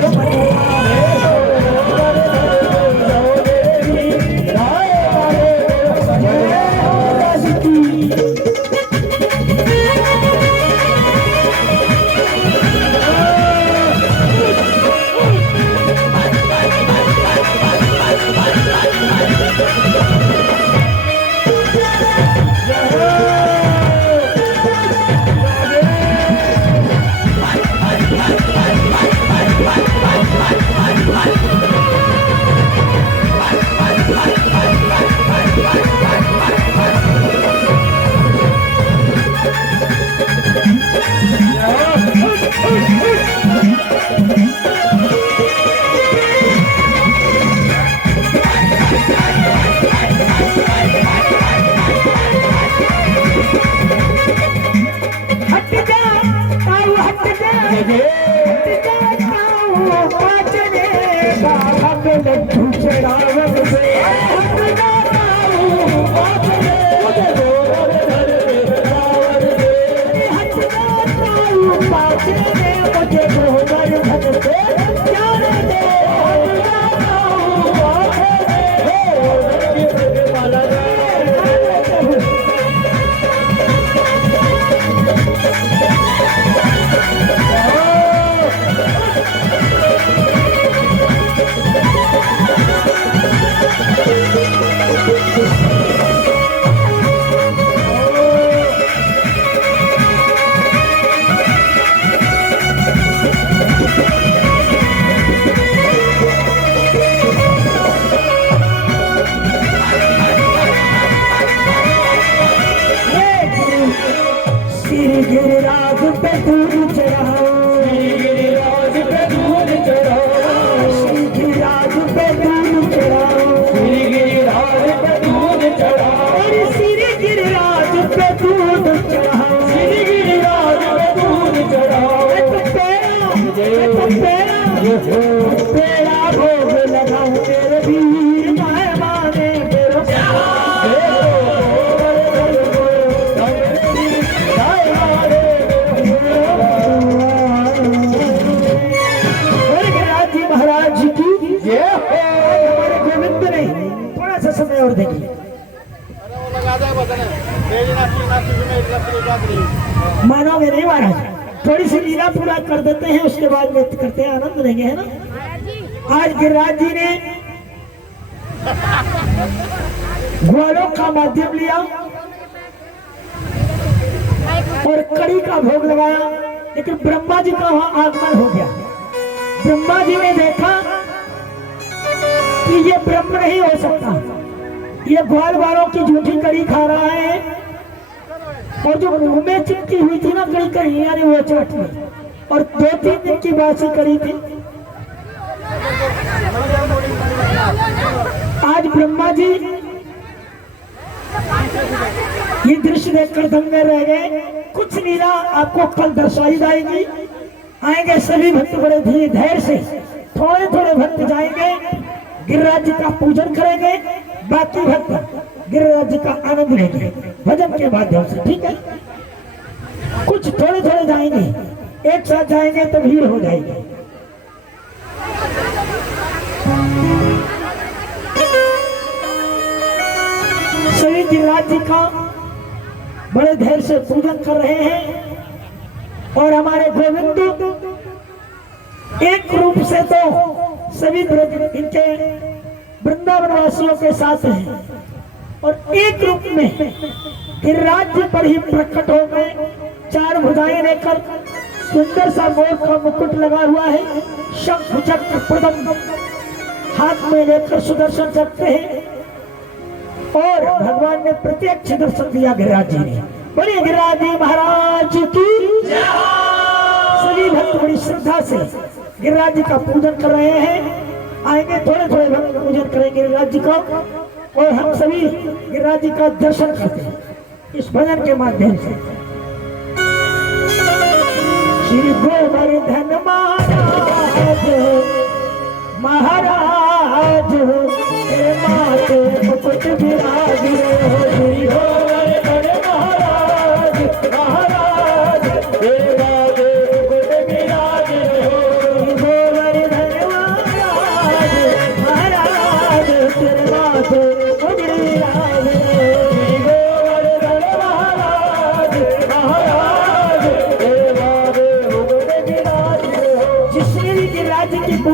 गिरिराज पे दूध चढ़ाओ, गिरिराज पे दूध चढ़ाओ, गिरिराज पे दूध चढ़ाओ, गिरिराज पे दूध चढ़ाओ, श्री गिरिराज पे दूध चढ़ाओ, श्री गिरिराज पे दूध चढ़ाओ। तेरा भोग लगाओ तेरे वीर माए माने तेरे महाराज की हमारे गोविंद ने थोड़ा सा समय और देखिए। अरे वो लगा दे बदने मेरी नाची में लकड़ी बात रही। मानोगे नहीं महाराज, थोड़ी सी लीला पूरा कर देते हैं, उसके बाद व्यक्त करते हैं, आनंद लेंगे, है ना। आज गिरिराज जी ने ग्वालों का माध्यम लिया और कड़ी का भोग लगाया, लेकिन ब्रह्मा जी का वहां आगमन हो गया। ब्रह्मा जी ने देखा कि ये ब्रह्म नहीं हो सकता, ये ग्वाल वालों की झूठी कड़ी खा रहा है, और जो मुंह में चिपकी हुई थी ना कड़ी कड़ी यानी वो चोट में, और 2-3 दिन की बासी कड़ी थी। आज ब्रह्मा जी ये दृश्य देखकर दंग में रह गए। कुछ लीला आपको कल दर्शाई जाएगी। आएंगे सभी भक्त बड़े धीरे धैर्य से, थोड़े थोड़े भक्त जाएंगे, गिरिराज जी का पूजन करेंगे, बाकी भक्त गिरिराज जी का आनंद लेंगे भजन के माध्यम से, ठीक है। कुछ थोड़े थोड़े जाएंगे, एक साथ जाएंगे तो भीड़ हो जाएगी। सभी गिरिराज जी का बड़े धैर्य से पूजन कर रहे हैं, और हमारे गोविंद एक रूप से तो सभी इनके वृंदावन वासियों के साथ हैं, और एक रूप में गिरिराज जी पर ही प्रकट हो गए। 4 भुजाएं लेकर सुंदर सा मोर का मुकुट लगा हुआ है, शंख चक्र पद्म हाथ में लेकर सुदर्शन चक्र है, और भगवान ने प्रत्यक्ष दर्शन दिया गिरिराज जी ने। बोलिए गिरिराज जी महाराज की। सभी भक्त बड़ी श्रद्धा से गिरिराज जी का पूजन कर रहे हैं। आएंगे थोड़े थोड़े भक्त पूजन करेंगे गिरिराज जी का, और हम सभी गिरिराज जी का दर्शन करते हैं इस भजन के माध्यम से। श्री गोवर्धन महाराज महाराज माते मुकुट विराज हो, श्री गोवर्धन महाराज महाराज मुकुट विराज हो, गोवर्धन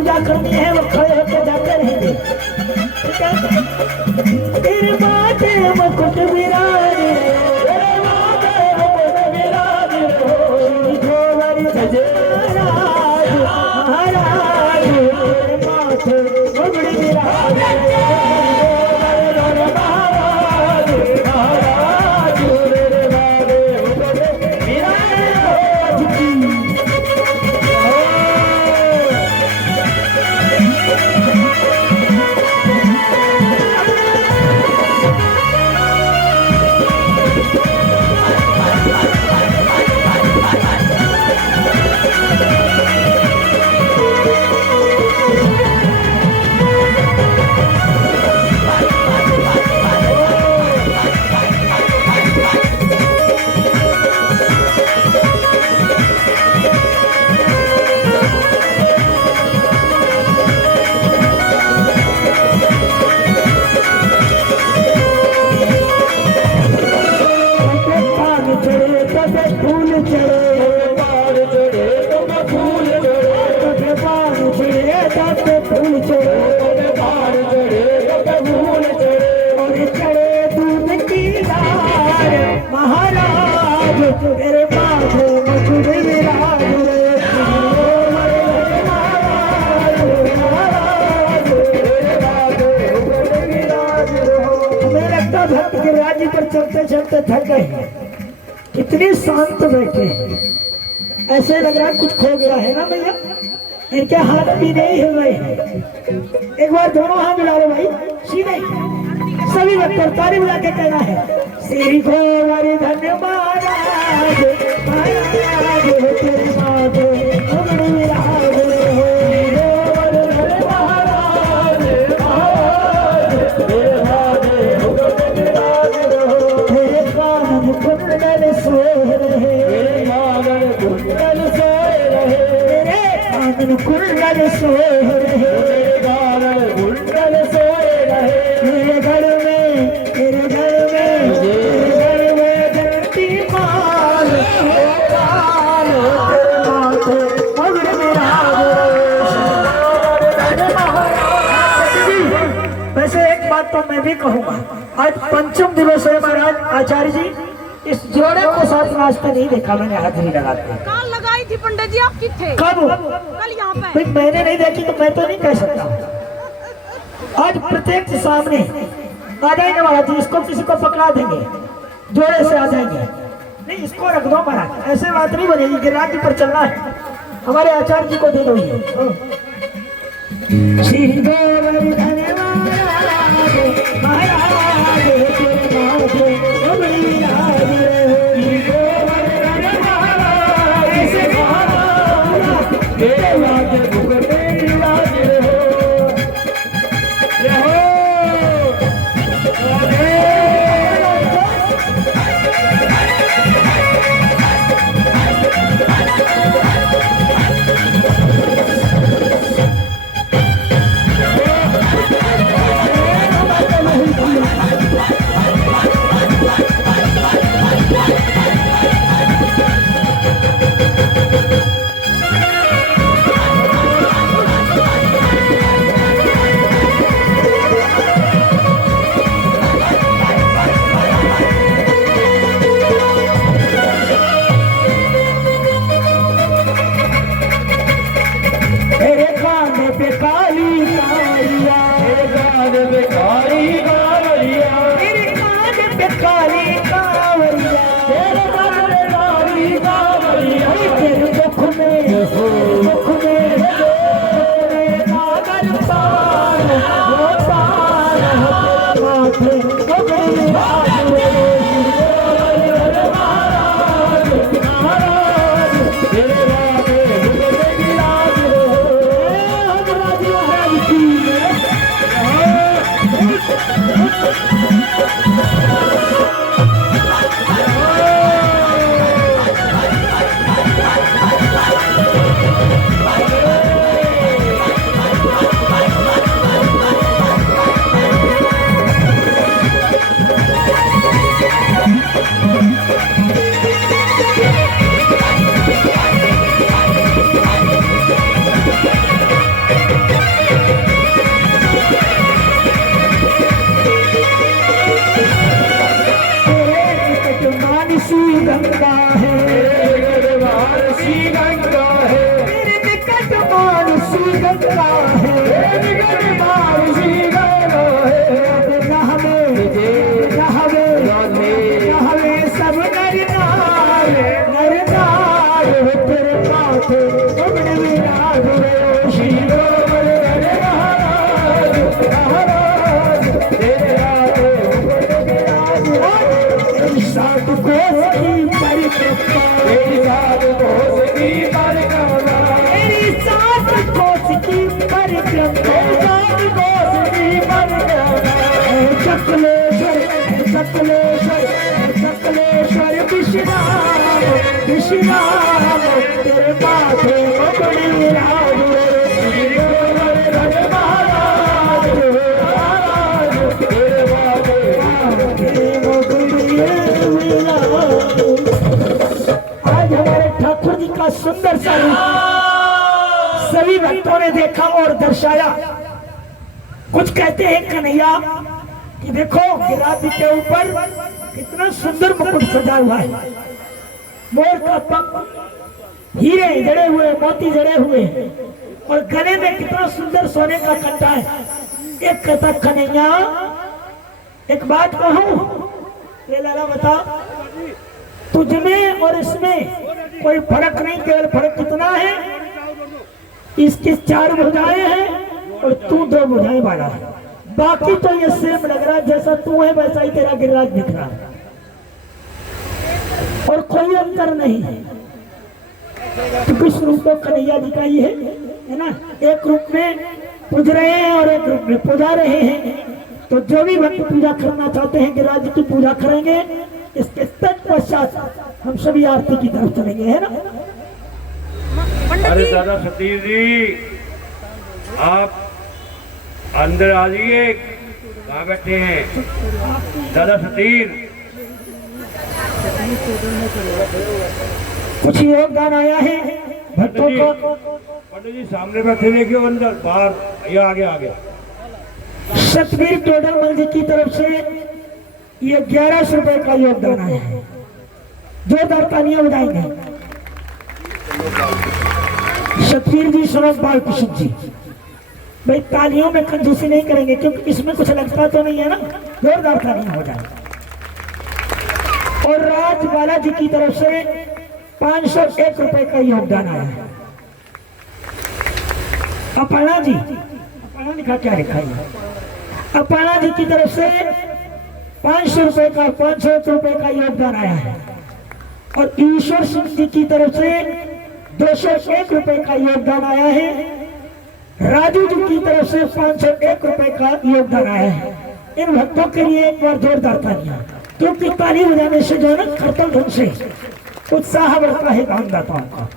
पूजा करनी है वो खड़े होकर जाते रहेंगे, ठीक है। तेरे माथे मुकुट विराजे, तेरे माथे मुकुट विराजे, जोवर सजे महाराज महाराज, तेरे माथे मुकुट विराजे, जोवर महाराज महाराज, तेरे माथे मुकुट विराजे की। महाराज तेरे माथे मुकुट विराजे, हमें लगता भक्त के राज्य पर चलते चलते थक गए, इतने शांत बैठे हैं, ऐसे लग रहा है कुछ खो गया है ना भैया। इनके हाथ भी नहीं हिल रहे हैं। एक बार दोनों हाथ मिला लो भाई, सीधे सभी भक्तों ताली बजा के कहना है, श्री गोवर्धन महाराज महाराज तेरे माथे मुकुट विराजे, गोवर्धन महाराज महाराज तेरे माथे मुकुट विराजे, तेरे कानन कुंडल सोए रहे, तेरे कानन कुंडल सोए रहे, तेरे कानन कुंडल सोए रहे, तेरे कानन कुंडल सोए रहे, तेरे घर में तेरे घर में तेरे घर में धरती माल काल, तेरे माथे मुकुट विराजे। वैसे एक बात तो मैं भी कहूँगा, आज पंचम दिवस है महाराज, आचार्य जी इस जोड़े को साथ नाश्ता नहीं देखा मैंने हाजिरी लगाते। कल लगाई थी पंडित जी, आप किथे? कब? कल यहाँ पे। भाई मैंने नहीं देखी तो मैं तो नहीं कह सकता। आज प्रत्येक सामने आ जाएंगे महाराज जी, इसको किसी को पकड़ा देंगे, जोड़े से आ जाएंगे। नहीं इसको रख दो महाराज, ऐसे बात नहीं बनेगी कि राज्य पर चलना है, हमारे आचार्य जी को दे दो ये। श्री गोवर्धन महाराज महाराज तेरे माथे मुकुट विराजे, श्री गोवर्धन महाराज ऐसे महाराज तेरे माथे मुकुट विराजे हो। चंदे जान गोसरी बन गया चकलेश्वर चकलेश्वर चकलेश्वर विश्राम विश्राम तेरे माथे बड़ी राज आज हमारे ठाकुर जी का सुंदर सा रूप सभी भक्तों ने देखा और दर्शाया। कुछ कहते हैं कन्हैया कि देखो गिरिराज जी के ऊपर कितना सुंदर मुकुट सजा हुआ है, मोर का पंख, हीरे जड़े हुए, मोती जड़े हुए और गले में कितना सुंदर सोने का कंटा है। एक कहता कन्हैया एक बात कहूं, ये लाला बता, तुझमें और इसमें कोई फर्क नहीं, केवल फर्क कितना है, इसकी 4 भुजाएं हैं और तू 2 भुजाएं वाला है। बाकी तो ये सेम लग रहा है, जैसा तू है वैसा ही तेरा गिरिराज दिख रहा है और कोई अंतर नहीं है। क्योंकि स्वरूप तो कन्हैया जी का ही है ना। एक रूप में पूज रहे हैं और एक रूप में पूजा रहे हैं। तो जो भी भक्त पूजा करना चाहते हैं गिरिराज जी की पूजा करेंगे। इसके तत्पश्चात हम सभी आरती की तरफ चलेंगे, है ना। अरे दादा सतीश जी, आप अंदर आ जाइए, कहाँ बैठे हैं दादा सतीश? कुछ योगदान आया है भक्तों को। पंडित जी सामने बैठे, देखिए अंदर बाहर, ये आ गया। सतवीर टोडरमल जी की तरफ से ये 1100 रुपए का योगदान आया है। जोरदार तालियां बजाएंगे। सतवीर जी, सरोज बालकृष्ण जी, भाई तालियों में कंजूसी नहीं करेंगे क्योंकि इसमें कुछ लगता तो नहीं है ना। जोरदार तालियां हो जाए। और राज बाला जी की तरफ से 501 रुपए का योगदान आया है। अपर्णा जी, अपर्णा लिखा क्या लिखा है? अपर्णा जी की तरफ से 500 रुपए का 501 रुपए का योगदान आया है। और ईश्वर सिंह जी की तरफ से 201 रुपए का योगदान आया है। राजू जी की तरफ से 501 रुपए का योगदान आया है। इन भक्तों के लिए एक बार जोरदार तालियां, क्योंकि ताली बजाने से जो है ना खरतल ढंग से उत्साह बढ़ता है दानदाताओं का।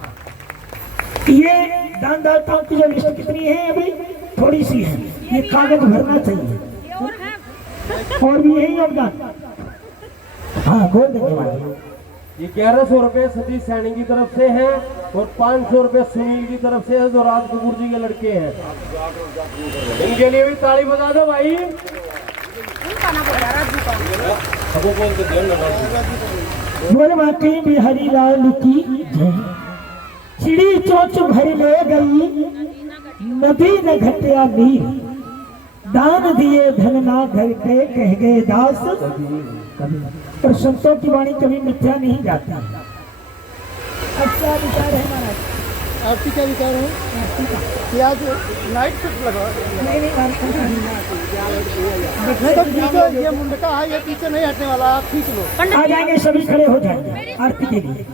ये दानदाताओं की जो लिस्ट कितनी है अभी थोड़ी सी है, ये कागज भरना चाहिए। और भी यही योगदान, हाँ गोल देने वाले। ये 1100 रुपए सतीश सैनी की तरफ से है और 500 रुपए सुनील की तरफ से है, जो राज कपूर जी के लड़के हैं। इनके लिए भी ताली बजा दो भाई। बोल बाकी बिहारी लाल की जय। चिड़ी चोच भर ले गई नदी न घटिया नीर, दान दिए धन ना घर के कह गए दास कभी। पर संतों की वाणी कभी मिथ्या नहीं जाती। अच्छा विचार है महाराज? आरती का विचार है कि आज नाइट शिफ्ट लगा। नहीं तो पीछे ये मुंडका है, ये पीछे नहीं हटने वाला, आप खींच लो। आ जाएंगे, सभी खड़े हो जाएंगे आरती के लिए।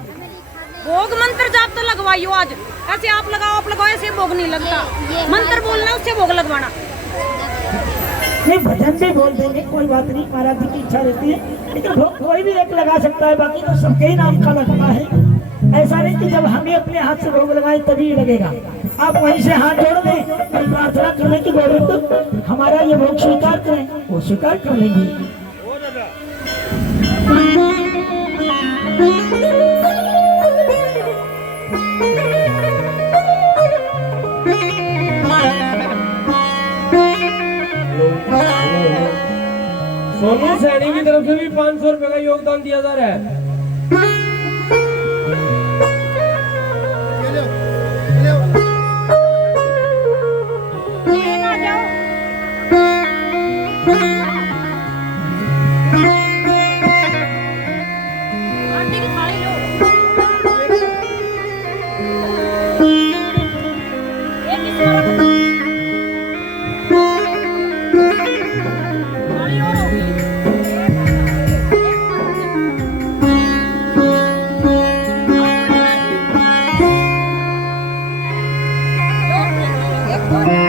भोग मंत्र जाप तो लगवाइयो आज। ऐसे आप लगाओ ऐसे भोग नहीं लगता। मंत्र बोलना उससे भोग लगवाना। नहीं भजन भी बोल देंगे, कोई बात नहीं, महाराज जी की इच्छा रहती है। लेकिन भोग कोई भी एक लगा सकता है, बाकी तो सबके ही नाम का लगता है। ऐसा नहीं कि जब हमें अपने हाथ से भोग लगाए तभी लगेगा। आप वहीं से हाथ जोड़ दें और प्रार्थना कर लें कि गोविंद हमारा ये भोग स्वीकार करें, वो स्वीकार कर लेंगे। सोनू सैनी की तरफ से भी 500 रुपए का योगदान दिया जा रहा है। आरती की थाली लो। एक इसमें रखो। थाली और होगी। एक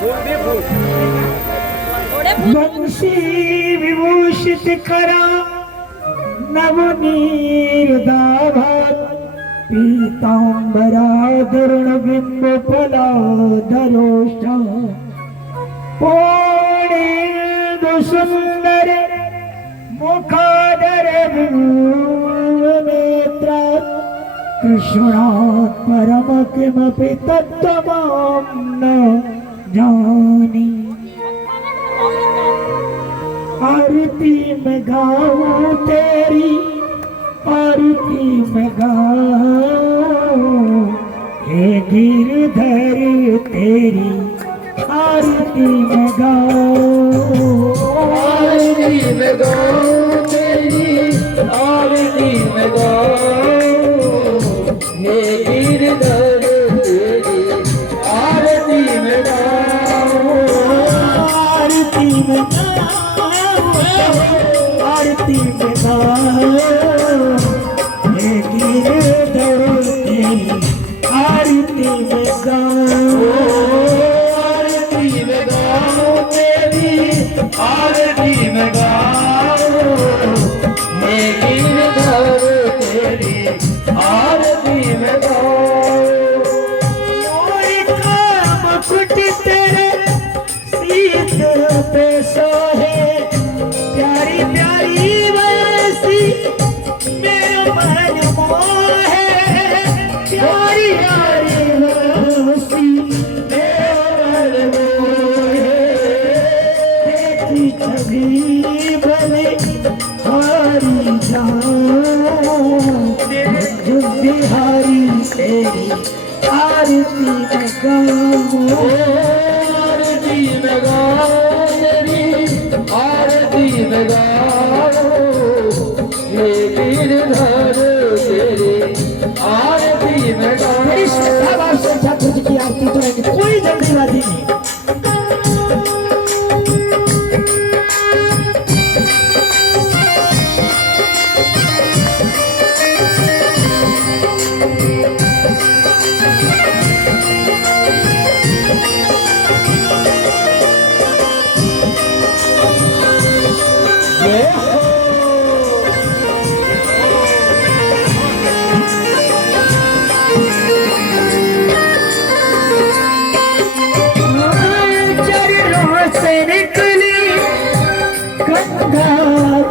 थोड़े फूल बंशी विभूषित करा नवनीर दाभत पीतांबरा दरुण बिंब फलाधरोष्ठ पूर्णेन्दु सुंदर मुखादर नेत्र कृष्णात् परम किमपि तत्त्वमां न जानी। आरती में गाऊं तेरी आरती में गाऊं हे गिरधर तेरी आरती में गाऊं आरती में गाऊं तेरी आरती में गाऊं हे गिरधर तेरी आरती में गाऊं आरती में आरती में गाऊं हे गिरधर तेरी आरती में गाऊं आरती में गाऊं तेरी आरती में गाऊं हे गिरधर तेरी आरती में गाऊं और काम कुट तेरे सीत पे सोहे प्यारी प्यारी वैसी मेरा मन मोहे प्यारी प्यारी वैसी मेरा मन मोहे देखी छवि भले हारी जाऊं जो बिहारी तेरी आरती में गाऊं आरती में गाऊं तेरी आरती में गाऊं हे गिरधर तेरी आरती में मेरी श्रद्धा भाव से ठाकुर जी की आरती करेंगे कोई जल्दीबाजी नहीं। चरणों से निकली गंगा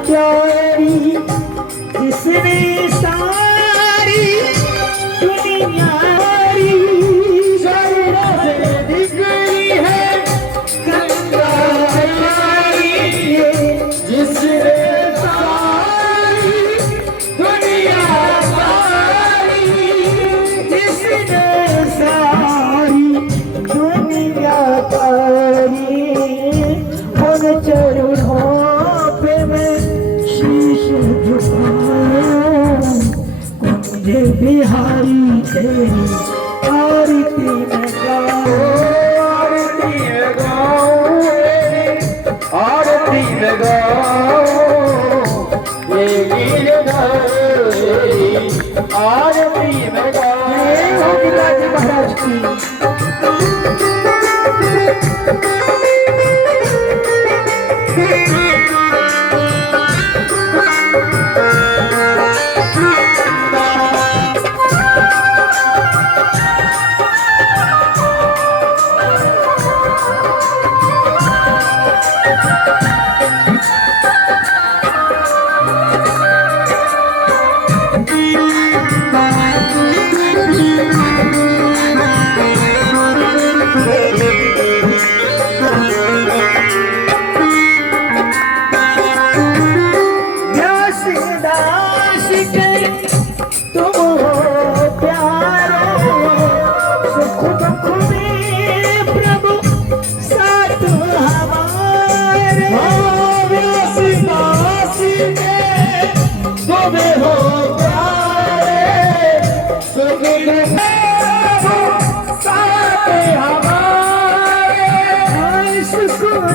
प्यारी जिसने सारी दुनिया चरणों से निकली है गंगा प्यारी जिसने सारी दुनिया सारी जिसने सारी दुनिया तारी उन चरणों पे मैं शीश झुकाऊं कुंज बिहारी तेरी आरती में गाऊं आरती में गाऊं आरती में गाऊं हे गिरधर तेरी आरती में गाऊं जय हो पिताजी महाराज की।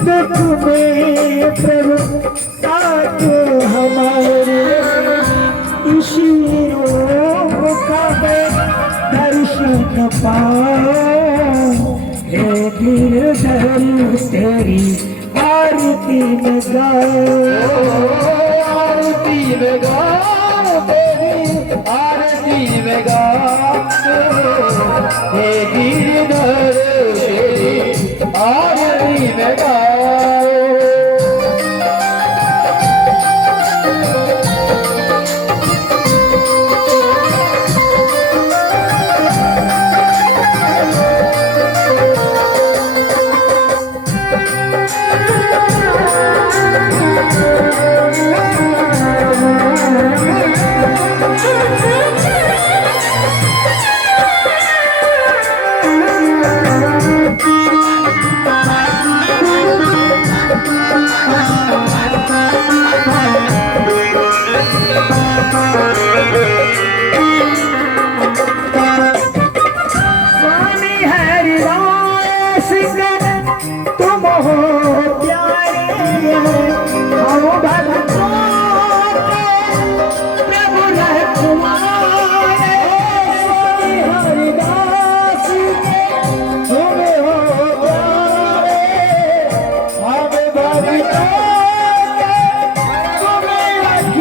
दुख में प्रभु साथ हमारे, इसी रूप का दर्शन पाओ, हे गिरधर तेरी आरती में गाओ, आरती में गाओ तेरी आरती में गाओ, हे गिरधर तेरी आरती में गाओ। स्वामी हरिदास तुम हो प्यारे, हम भक्तों के प्रभु रखवारे, स्वामी हरिदास तुम हो प्यारे, हम भक्तों के तुम रखवारे,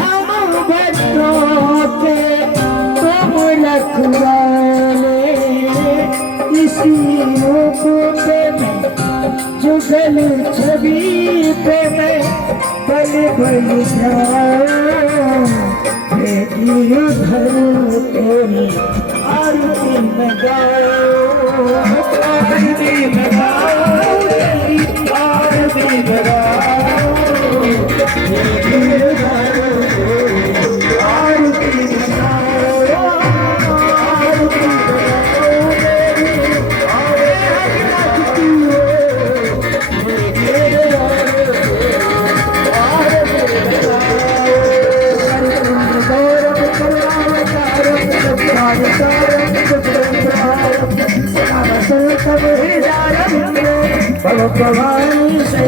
हम भक्तों के तुम रखवारे, इसी रूप पे मैं जुगल छवि पे मैं बल बल जाऊं, हे गिरधर तेरी आरती में गाओ, आरती में गाओ तेरी आरती में गाओ, हे गिरधर तेरी आरती में गाओ, आरती में गाओ तेरी आरती में भगवान से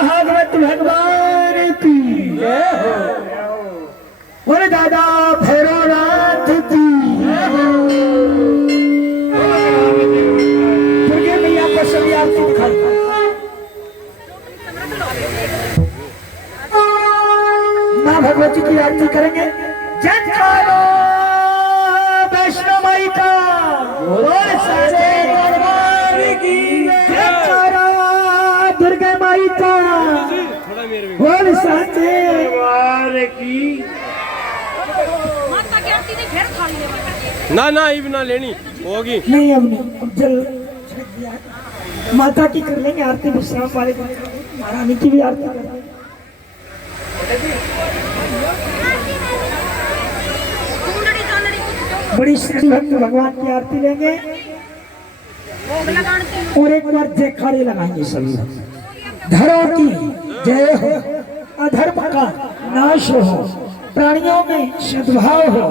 भागवत भगवान की और दादा भैरवनाथ की दुर्गे मैया को सभी आरती दिखाई। माँ भगवती की आरती करेंगे। जयकारो वैष्णो माई का और सारे दरबार की, जयकारा दुर्गा माई का और सारे दरबार की। माता की आरती नहीं फिर खा लिया ना ना इब ना लेनी होगी नहीं, अब नहीं, अब जल माता की कर लेंगे आरती, विश्राम वाले की महारानी की भी आरती करेंगे। कुंडड़ी चांदड़ी बड़ी श्री भक्त भगवान की आरती लेंगे भोग लगाने के और एक बार जयकारे लगाएंगे सभी। धर्म की जय हो, अधर्म का नाश हो, प्राणियों में सद्भाव हो,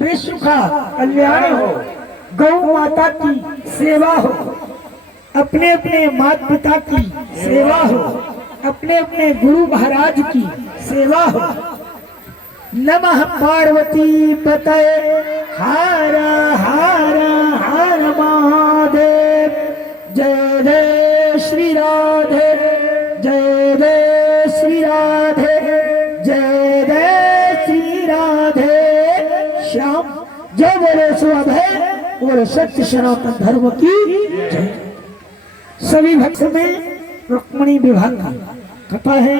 विश्व का कल्याण हो, गौ माता की सेवा हो, अपने अपने माता पिता की सेवा हो, अपने अपने गुरु महाराज की सेवा हो। नमः पार्वती पतये हर हर हर महादेव। जय जय श्री राधे, जय जय श्री राधे, जय जय श्री राधे श्याम। जय बोले सुअभय और सत्य सनातन धर्म की जय। सभी भक्त में रुक्मिणी विवाह की कथा है,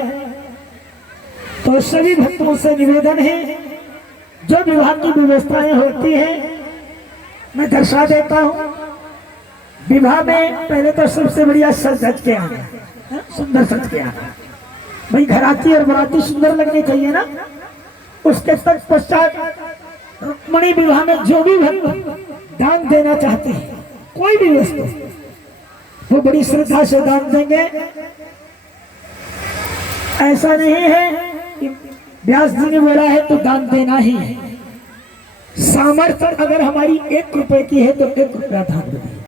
तो सभी भक्तों से निवेदन है, जो विवाह की व्यवस्थाएं होती हैं मैं दर्शा देता हूँ। विवाह में पहले तो सबसे बढ़िया सज धज के आना, सुंदर सज के आना। भाई घराती और बराती सुंदर लगनी चाहिए ना, उसके पश्चात रुक्मणी विवाह में जो भी भक्त दान देना चाहते हैं, कोई भी वस्तु, वो बड़ी श्रद्धा से दान देंगे। ऐसा नहीं है कि व्यास जी ने बोला है तो दान देना ही है। सामर्थ्य अगर हमारी 1 रुपए की है तो 1 रुपया दान दें।